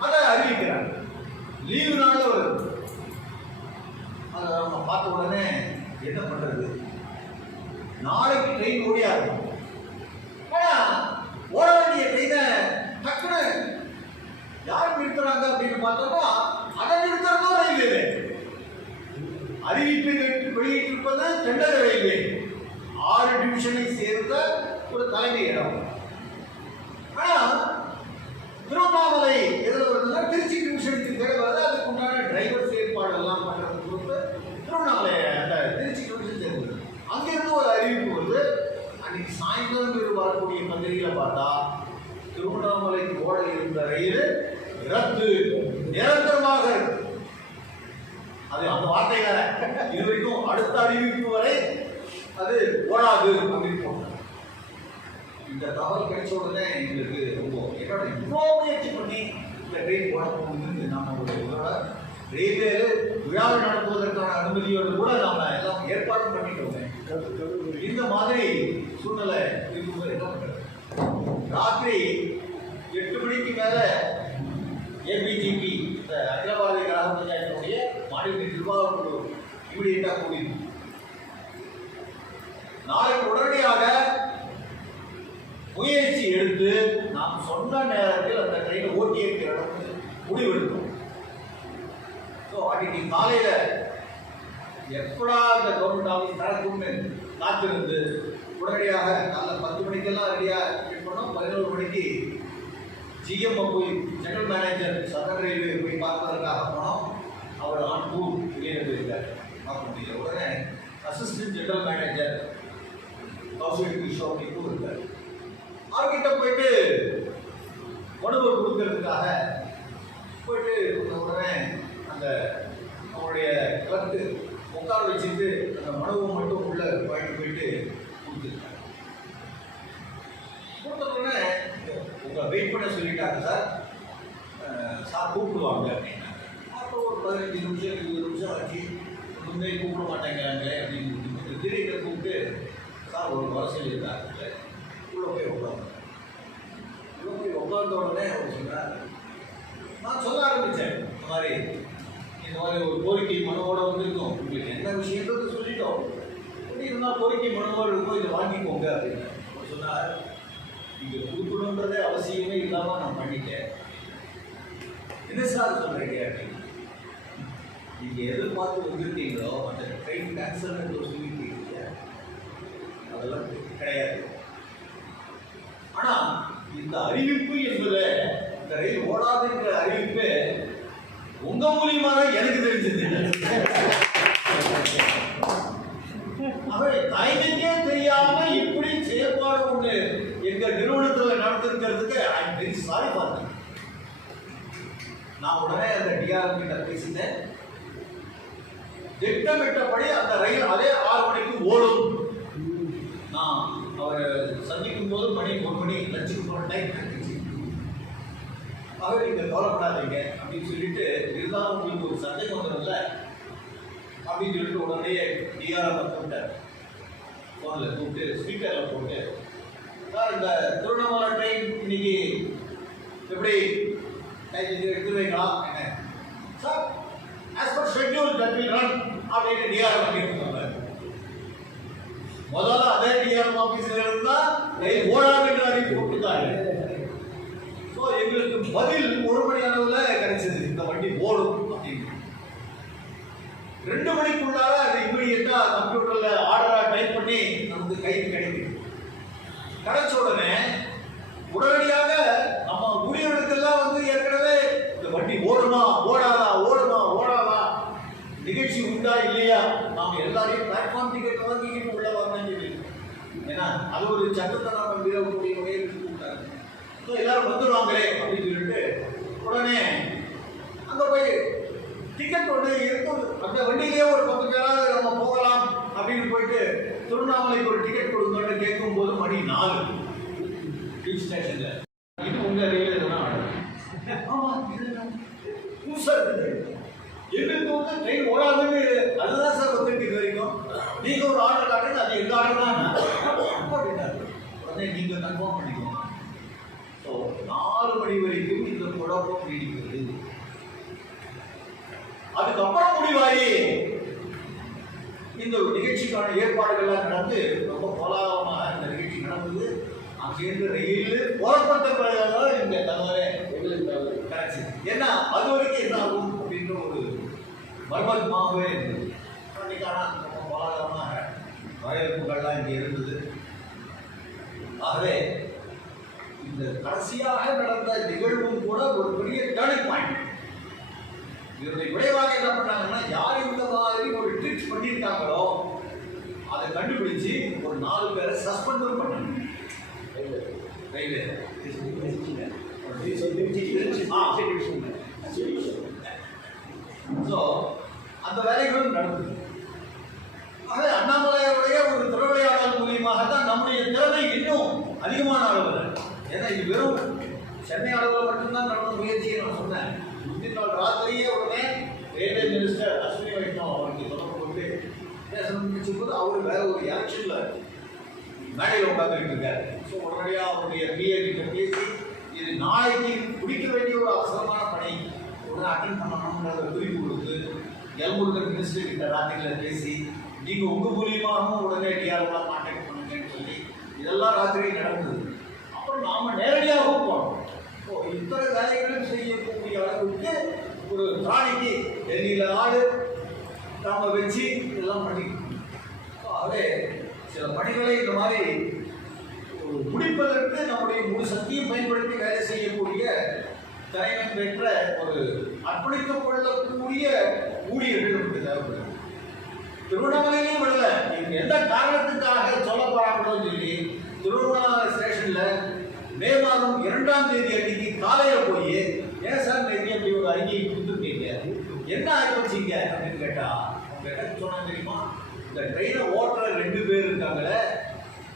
அதை அறிவிக்கிறாங்க. லீவு நாள் வருது. அதை நம்ம பார்த்த உடனே என்ன பண்றது, நாளைக்கு ட்ரெயின் ஓடியாது. ஆனா ஓட வேண்டிய ட்ரெயினை டக்குன்னு யார் நிறுத்துறாங்க அப்படின்னு பார்த்தோம்னா அதை நிறுத்துறதும் ரயில்வே. அறிவிப்பு வெளியிட்டிருப்பது தென்னக ரயில்வே 6 டிவிஷனை சேர்ந்த ஒரு தலைமை இடம். ஆனா திருவண்ணாமலை எதில் வருதுன்னா திருச்சி டிவிஷனுக்கு தேவை வருது. அதுக்கு உண்டான டிரைவர் ஏற்பாடு எல்லாம் பண்றது பொறுத்து திருவண்ணாமலை அந்த திருச்சி டிவிஷன் சேர்ந்தது. அங்கிருந்து ஒரு அறிவிப்பு வருது. அன்னைக்கு சாயந்தரம் வரக்கூடிய பத்திரிகையில பார்த்தா திருவண்ணாமலைக்கு ஓட இருந்த ரயில் ரத்து, நிரந்தரமாக. அது அந்த வார்த்தை வேற. இது வரைக்கும் அடுத்த அறிவிப்பு வரை அது ஓடாது அப்படின்னு போட்டாங்க. இந்த தகவல் கிடைச்ச உடனே எங்களுக்கு ரொம்ப என்னோட இவ்வளோ முயற்சி பண்ணி இந்த ட்ரெயின் ஓட போகுது. நாம ஒரு ரயில்வே விழாவை நடத்துவதற்கான அனுமதியோடு கூட நாம எல்லாம் ஏற்பாடு பண்ணிட்டோம். இந்த மாதிரி சூழ்நிலை இருக்கும்போது என்ன பண்றது, ராத்திரி 8 மணிக்கு மேல ஏபிஜிபி இந்த அகில பாரதிய கிராம பஞ்சாயத்தினுடைய மாநில நிர்வாக குழு இமிடியேட்டா கூடிடும். நாளைக்கு உடனடியாக முயற்சி எடுத்து நாம் சொன்ன நேரத்தில் அந்த ட்ரெயினை ஓட்டி இருக்கிற இடத்துக்கு முடிவெடுத்தோம். ஸோ அன்னைக்கு காலையில எப்படா அந்த கவர்மெண்ட் ஆஃபீஸ் நடக்கும்னு காத்திருந்து உடனடியாக காலைல 10 மணிக்கெல்லாம் ரெடியாக ஃபிட் பண்ணோம். 11 மணிக்கு ஜிஎம்ஐ போய் ஜெனரல் மேனேஜர் சதன் ரயில்வே போய் பார்ப்பதற்காக போனோம். அவர் ஆன் டூர் வெளியே போயிருக்காரு, பார்க்க முடியல. உடனே assistant general manager Kaushik Kishore இருக்காரு. அவர்கிட்ட போயிட்டு மனுவை கொடுக்கறதுக்காக போயிட்டு உடனே அந்த அவங்களுடைய கிளர்க்கு உட்கார வச்சுட்டு அந்த மனுவை மட்டும் உள்ள போயிட்டு கொடுத்துருக்காங்க. கொடுத்த உடனே உங்களை வெயிட் பண்ண சொல்லிட்டாங்க சார், சார் கூப்பிடுவாங்க அப்படின்னாங்க. அப்போ ஒரு 15 நிமிஷம் 20 நிமிஷம் ஆச்சு, முன்னே கூப்பிட மாட்டேங்கிறாங்களே அப்படின்னு திடீர்னு கூப்பிட்டு சார் ஒரு வர சொல்லியிருக்காங்க, உள்ள போய் உட்காந்து. உள்ள போய் உட்கார்ந்த உடனே அவர் சொன்னார், நான் சொல்ல ஆரம்பித்தேன், இந்த மாதிரி ஒரு கோரிக்கை மனுவோட வந்திருக்கோம், உங்களுக்கு என்ன விஷயத்தை சொல்லிட்டோம், எப்படி இருந்தால் கோரிக்கை மனுவோடு இருக்கும், இதை வாங்கிக்கோங்க அப்படின்னு சொன்னார். இங்கே கொடுக்கணுன்றதே அவசியமே இல்லாமல் நான் பண்ணிட்டேன். என்ன சார் சொல்கிறீங்க அப்படின்னு, நீங்கள் எதிர்பார்த்து வந்திருக்கீங்களோ அந்த ட்ரெயின் கேன்சல் சொல்லியிருக்கீங்க, அதெல்லாம் கிடையாது. ஆனால் இந்த அறிவிப்பு என்பதை இந்த அந்த ரயில் ஓடாதுன்ற அறிவிப்பு உங்க மூலியமா தான் எனக்கு தெரிஞ்சது. அவை டைமிங்கே தெரியாம இப்படி செயல்பாடு ஒன்று எங்க நிறுவனத்தில் நடந்திருக்கிறதுக்கு I am very sorry for that. நான் உடனே அந்த டிஆர்எம் கிட்ட பேசினேன். திட்டமிட்டபடி அந்த ரயில் அதே 6 மணிக்கு ஓடும். நான் அவரை சந்திக்கும் போது மணி 1 மணி லஞ்சுக்கு போன டைம் இருந்துச்சு. அவர் நீங்க கவலைப்படாதீங்க அப்படின்னு சொல்லிட்டு, இருந்தாலும் உங்களுக்கு ஒரு சந்தேகம் வந்துடும்ல அப்படின்னு சொல்லிட்டு உடனே டிஆர்எம் கூப்பிட்டார். ஃபோனில் கூப்பிட்டு ஸ்பீக்கரில் போட்டு, சார் இந்த திருவண்ணாமலை ட்ரெயின் இன்னைக்கு எப்படி எடுத்து வைக்கலாம் என்ன sir, as per schedule that will run அப்படின்னு டிஆர்எம் கேட்டுருக்காங்க. முதல்ல அதே டிஆர்எம் ஆஃபீஸில் இருந்தால் ரயில் ஓடாதுன்ற அறிவிப்பு கொடுத்தாங்க. ஸோ எங்களுக்கு பதில் 1 மணி அளவில் கிடைச்சது, இந்த வண்டி ஓடும் அப்படின்னு. 2 மணிக்குள்ளார அது இமீடியட்டா கம்ப்யூட்டர்ல ஆர்டரா டைப் பண்ணி நமக்கு கைக்கு கிடைக்குது. கிடைச்ச உடனடியாக நம்ம ஊழியர்களுக்கெல்லாம் வந்து ஏற்கனவே இந்த வண்டி ஓடுமா ஓடாதா ஓடுமா ஓடாதா, நிகழ்ச்சி உண்டா இல்லையா, நாம எல்லாரையும் பிளாட்ஃபார்ம் டிக்கெட் வாங்கிக்கிட்டு உள்ள வரணும் சொல்லி, ஏன்னா அது ஒரு சட்டத்தை நாம மீறக்கூடிய வகையில் கொடுத்தாங்க. ஸோ எல்லாரும் வந்துடுவாங்களே அப்படின்னு சொல்லிட்டு உடனே அங்கே போய் டிக்கெட் ஒன்று இருக்கும். அந்த வண்டியிலேயே ஒரு 10 பேராவது நம்ம போகலாம் அப்படின்னு போயிட்டு திருவண்ணாமலைக்கு ஒரு டிக்கெட் கொடுங்கன்னு கேட்கும் போது மணி 4 ஹில் ஸ்டேஷன்ல. இது உங்க ரயில் தான் ஆமா, புதுசா இருக்குது. எங்களுக்கு வந்து ட்ரெயின் ஓடாதுன்னு அதுதான் சார் வந்துட்டு இது வரைக்கும். நீங்க ஒரு ஆர்டர் காட்டுங்க, அது எங்க ஆர்டர் தான் உடனே நீங்க கன்ஃபார்ம் பண்ணிக்கோங்க. ஸோ 4 மணி வரைக்கும் இந்த குழப்பம் நீடிக்கிறது. அதுக்கப்புறம் முடிவாயி இந்த நிகழ்ச்சிக்கான ஏற்பாடுகள்லாம் நடந்து ரொம்ப கோலாகலமாக இந்த நிகழ்ச்சி நடந்தது. அங்கிருந்து ரயில் புறப்பட்ட பிறகுதான் இந்த தகவலே கிடைச்சி. ஏன்னா அது வரைக்கும் என்ன ஆகும் அப்படின்ற ஒரு மர்மமாகவே இருந்தது. அன்னைக்கான ரொம்ப கோலாகலமாக வரவேற்புகள்லாம் இங்கே இருந்தது. ஆகவே இந்த கடைசியாக நடந்த நிகழ்வும் கூட ஒரு பெரிய டர்னிங் பாயிண்ட். இதனுடைய விளைவாக என்ன பண்ணாங்கன்னா, யார் இந்த மாதிரி ஒரு ட்ரிக்ஸ் பண்ணியிருக்காங்களோ அதை கண்டுபிடிச்சு ஒரு 4 பேரை சஸ்பெண்ட் பண்ணாங்க. ஸோ அந்த வேலைகளும் நடந்தது. ஆக அண்ணாமலையுடைய ஒரு திருவிளையாடல் மூலியமாக தான் நம்முடைய திறமை இன்னும் அதிகமான அளவில், ஏன்னா இது வெறும் சென்னை அளவில் மட்டும்தான் நடந்த முயற்சியை நான் சொன்னேன். முந்தின நாள் ராத்திரியே உடனே ரயில்வே மினிஸ்டர் அஸ்வினி வைஷ்ணவ் அவருக்கு தொடர்பு கொண்டு பேசணும்னு போது அவர் வேற ஒரு எலெக்ஷன்ல மேடையில் உட்காந்துக்கிட்டு இருக்காரு. ஸோ உடனடியாக அவருடைய பிஏ கிட்ட பேசி இது நாளைக்கு முடிக்க வேண்டிய ஒரு அவசரமான பணி, உடனே அட்டன் பண்ணணும்ன்றத குறிப்பு கொடுத்து எல்முருகன் மினிஸ்டர் கிட்ட ராத்திரியில் பேசி நீங்கள் உங்கள் மூலியமாகவும் உடனே டிஆர்எம்லாம் கான்டாக்ட் பண்ணுங்கன்னு சொல்லி இதெல்லாம் ராத்திரி நடந்தது. அப்புறம் நாம் நேரடியாகவும் போனோம். ஸோ இத்தனை வேலைகளும் செய்யக்கூடிய அளவுக்கு ஒரு பிராணிக்கு டெல்லியில் ஆடு நாம் வச்சு இதெல்லாம் பண்ணிக்கணும். ஆகவே சில பணிகளை இந்த மாதிரி முடிப்பதற்கு நம்முடைய முழு சக்தியும் பயன்படுத்தி வேலை செய்யக்கூடிய திறமை பெற்ற ஒரு அர்ப்பணித்துக் கொள்ளக்கூடிய ஊழியர்கள் நமக்கு தேவைப்படுது. திருவண்ணாமலையிலையும் விடல, இவங்க எந்த காரணத்துக்காக சொல்ல போறாங்களோ சொல்லி திருவண்ணாமலை ஸ்டேஷன்ல மே மாதம் 2ஆம் தேதி அன்னைக்கு காலையில போய், ஏன் சார் நேற்று அப்படி ஒரு அறிக்கையை கொடுத்துருக்கீங்க, என்ன ஆரம்பிச்சீங்க அப்படின்னு கேட்டா அவங்க என்ன சொன்னாங்க தெரியுமா, இந்த ட்ரெயினை ஓட்டுற 2 பேர் இருக்காங்களே,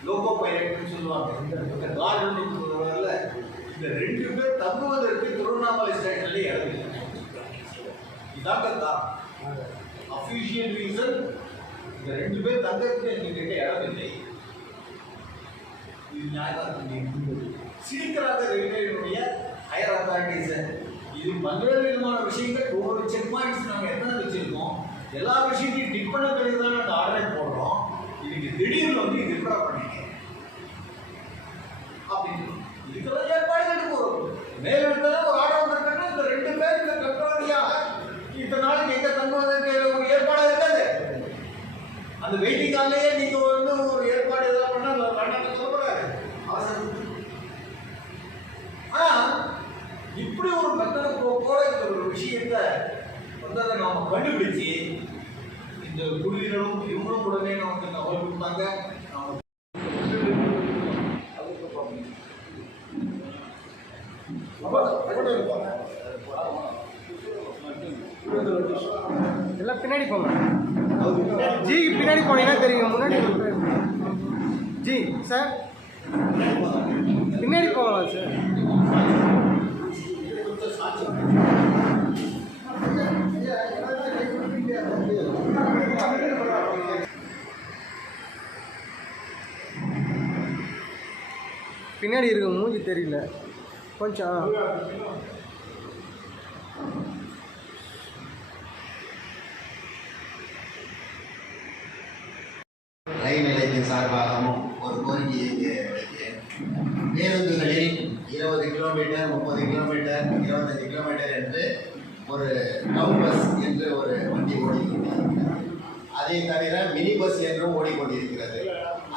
லோகோ பைலட்னு சொல்லுவாங்க, இந்த கார்டன் சொல்லுவாங்கல்ல, இந்த 2 பேர் தங்குவதற்கு திருவண்ணாமலை ஸ்டேஷன்ல இடம் இல்லை. இதான் தான் அஃபிஷியல் ரீசன். இந்த 2 பேர் தங்கறதுக்கு எங்ககிட்ட இடம் இல்லை. இது நியாயமாக சீக்கிராத ரயில்வேனுடைய ஹையர் அத்தாரிட்டிஸ் இது பல்வேறு விதமான விஷயங்கள், ஒவ்வொரு செக் பாயிண்ட்ஸ் நாங்கள் எத்தனை வச்சிருக்கோம், எல்லா விஷயத்தையும் டிக் பண்ண பிறகு தான் நாங்கள் ஆர்டர் போடுறோம். இதுக்கு திடீர்னு வந்து இது எப்படா பண்ணீங்க அப்படின்னு இதுக்கெல்லாம் ஏற்பாடுகள் போகிறோம். மேலிடத்துல ஒரு ஆர்டர் வந்திருக்காங்க, இந்த 2 பேர் இந்த டெம்பரரியாக இத்தனை நாளைக்கு எங்க தங்குவதற்கு ஒரு ஏற்பாடு இருக்காது. அந்த வெயிட்டிங் ஹால்லையே நீங்க வந்து ஒரு ஏற்பாடு எதாவது பண்ண சொல்லக்கூடாது அவசரம். ஆனா இப்ப போல இந்த ஒரு விஷயத்தை வந்து அதை நாம கண்டுபிடிச்சு இந்த குழுவினரும் இவங்களும் உடனே நமக்கு தகவல் கொடுத்தாங்க. எல்லாம் பின்னாடி போங்க. ஜி பின்னாடி போனீங்கன்னா தெரியும். முன்னாடி ஜி சார் பின்னாடி போகலாம் சார். பின்னாடி இருக்க மூஞ்சி தெரியல கொஞ்சம். ரயில் நிலையத்தின் சார்பாகவும் ஒரு கோரிக்கையை வைக்கிறேன். பேருந்துகளில் 20 கிலோமீட்டர் 30 கிலோமீட்டர் 25 கிலோமீட்டர் என்று ஒரு டவுன் பஸ் என்று ஒரு வண்டி ஓடிக்கொண்டிருக்கிறது. அதை தவிர மினி பஸ் என்றும் ஓடிக்கொண்டிருக்கிறது.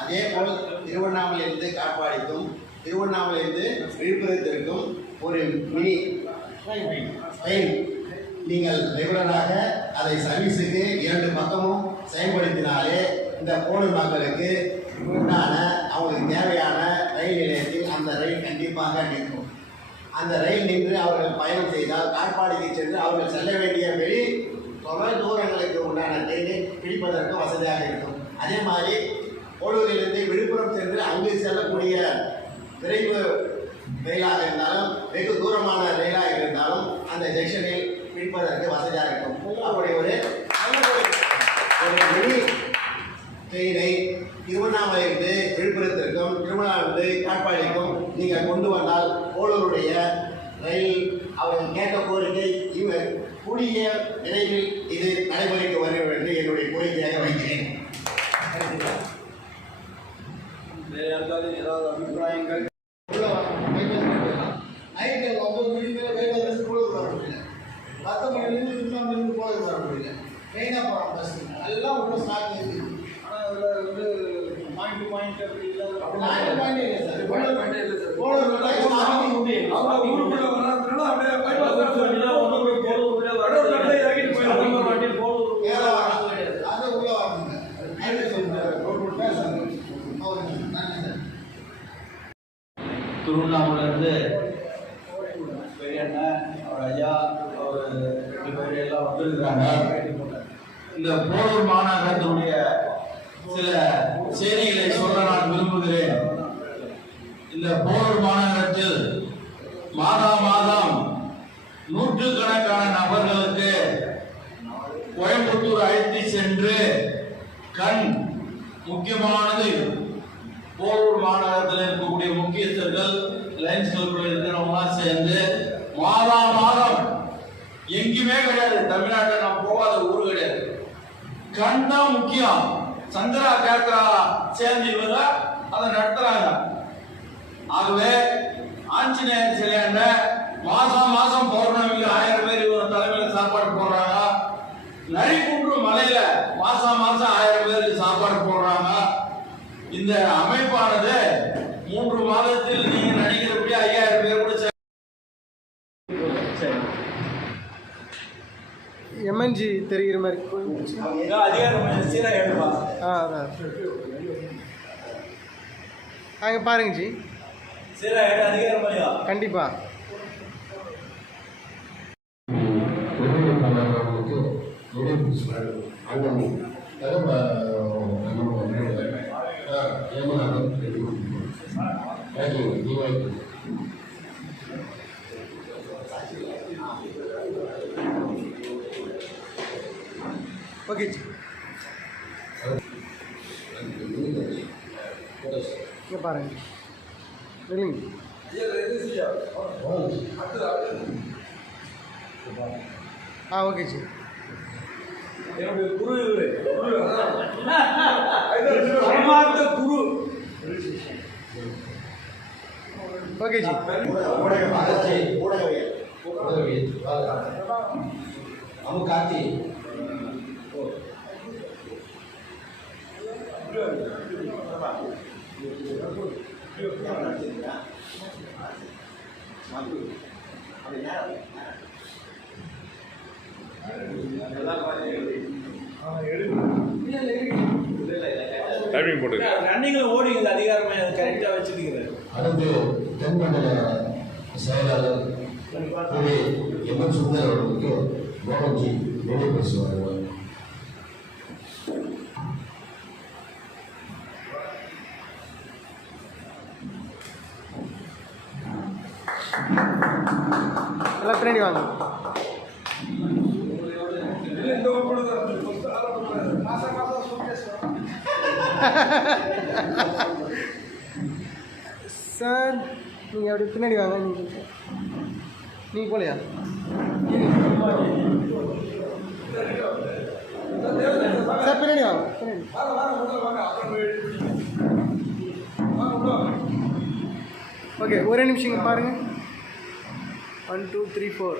அதே போல் திருவண்ணாமலையிலிருந்து காட்பாடிக்கும் திருவண்ணாமலையிலிருந்து விழுப்புரத்திற்கும் ஒரு மினி ட்ரெயின் நீங்கள் ரெகுலராக அதை சர்வீஸுக்கு 2 பக்கமும் செயல்படுத்தினாலே இந்த போலூர் மக்களுக்கு உண்டான அவங்களுக்கு தேவையான ரயில் நிலையத்தில் அந்த ரயில் கண்டிப்பாக நிற்கும். அந்த ரயில் நின்று அவர்கள் பயணம் செய்தால் காட்பாடிக்கு சென்று அவர்கள் செல்ல வேண்டிய வெளி தொலை தூரங்களுக்கு உண்டான ட்ரெயினை பிடிப்பதற்கு வசதியாக இருக்கும். அதே மாதிரி போலூரிலிருந்து விழுப்புரம் சென்று அங்கு செல்லக்கூடிய விரைவு ரயிலாக இருந்தாலும் வெகு தூரமான ரயிலாக இருந்தாலும் அந்த ஜங்ஷனில் பிடிப்பதற்கு வசதியாக இருக்கும். அப்படி ஒரு மினி ட்ரெயினை திருவண்ணாமலையிலிருந்து விழுப்புரத்திற்கும் திருவண்ணாமலையிலிருந்து காட்பாடிக்கும் நீங்கள் கொண்டு வந்தால் போலூருடைய ரயில் அவர்கள் கேட்ட கோரிக்கை கூடிய விரைவில் இது நடைமுறைக்கு வரும் என்று என்னுடைய கோரிக்கையாக வைக்கிறேன். ஏதாவது அபிப்பிராயங்கள்? நைட்டு 9 மணி மேலே வேலையிலேருந்து போலூர் வர முடியல, 10 மணிலேருந்து திருவண்ணாமலையிலேருந்து போலூர் வர முடியல. ட்ரெயினாக போகிறோம், பஸ் எல்லாம் ஒன்றும் ஸ்டாக் இருக்குது. ஆனால் அதில் வந்து பாயிண்ட் டு பாயிண்ட் அப்படி இல்லை. பாயிண்ட் இல்லை சார். அவங்க ஊருக்குள்ள வராதுனால அப்படியே bypass பண்ணி போலூர் கட்டை இறக்கிட்டு போயிடுவாங்க. அது உள்ள வரணுங்க. திருவண்ணாமலையிலேருந்து பெரியண்ணன் அவர் ஐயா அவர் 2 பேர் எல்லாம் வந்திருக்கிறாங்க. இந்த போலூர் மாநகரத்தினுடைய சில செய்திகளை சொல்ல நான் விரும்புகிறேன். இந்த போலூர் மாநகரத்தில் மாதம் நூற்றுக்கணக்கான நபர்களுக்கு கோயம்புத்தூர் அழைத்து சென்று கண் முக்கியமானது போலூர் மாநகரத்தில் இருக்கக்கூடிய முக்கியஸ்தர்கள் லைன்ஸ் கிளப்பில் இருக்கிறவங்களாம் சேர்ந்து மாதம் எங்கேயுமே கிடையாது, தமிழ்நாட்டில் நான் போகாத ஊர் கிடையாது, கண் தான் முக்கியம். சந்திரா கேட்கிறா சேர்ந்து இவங்க அதை நடத்துறாங்க. ஆகவே ஆஞ்சநேயர் சிலையாண்ட மாசம் பௌர்ணமிக்கு 1000 பேர் இவங்க தலைமையில் சாப்பாடு போடுறாங்க. நரிக்குன்று மலையில மாசம் 1000 பேருக்கு சாப்பாடு போடுறாங்க. இந்த அமைப்பானது 3 மாதத்தில் நீங்க நினைக்கிறபடி 5000 பேர் கூட எம்என்ஜி தெரிகிற மாதிரி அதிகாரம் சீராக எடுப்பா. அதான் அங்கே பாருங்க ஜி, சீராக அதிகாரம் பண்ணியா கண்டிப்பாக. ஓகே ஜி, இங்கே பாருங்க இல்லைங்க. Okay G. என்னுடைய குரு இவரு குரு ஓகே ஜி. கார்த்தி அப்படி டைமிங் போட்டு ரன்னிங்ல ஓடிங்க அதிகாரம் கரெக்டா வச்சிருக்கிறாரு. அடுத்து தென்மண்டல செயலாளர் திரு எம் சுந்தர் அவர்களுக்கு மோகன்ஜி நினைவு பரிசு வழங்குவார். எல்லாம் பின்னாடி வாங்க. இந்த ஒப்பந்தம் தான் ஃபர்ஸ்ட் ஆரம்பிச்சது. மாசம் சூட்கேஸ் வரும். சார் நீங்கள் அப்படி பின்னாடி வாங்க. நீங்கள் போலையா? சார் பின்னாடி வாங்க. பின்னாடி ஓகே, ஒரே நிமிஷம் பாருங்கள். 1 2 3 4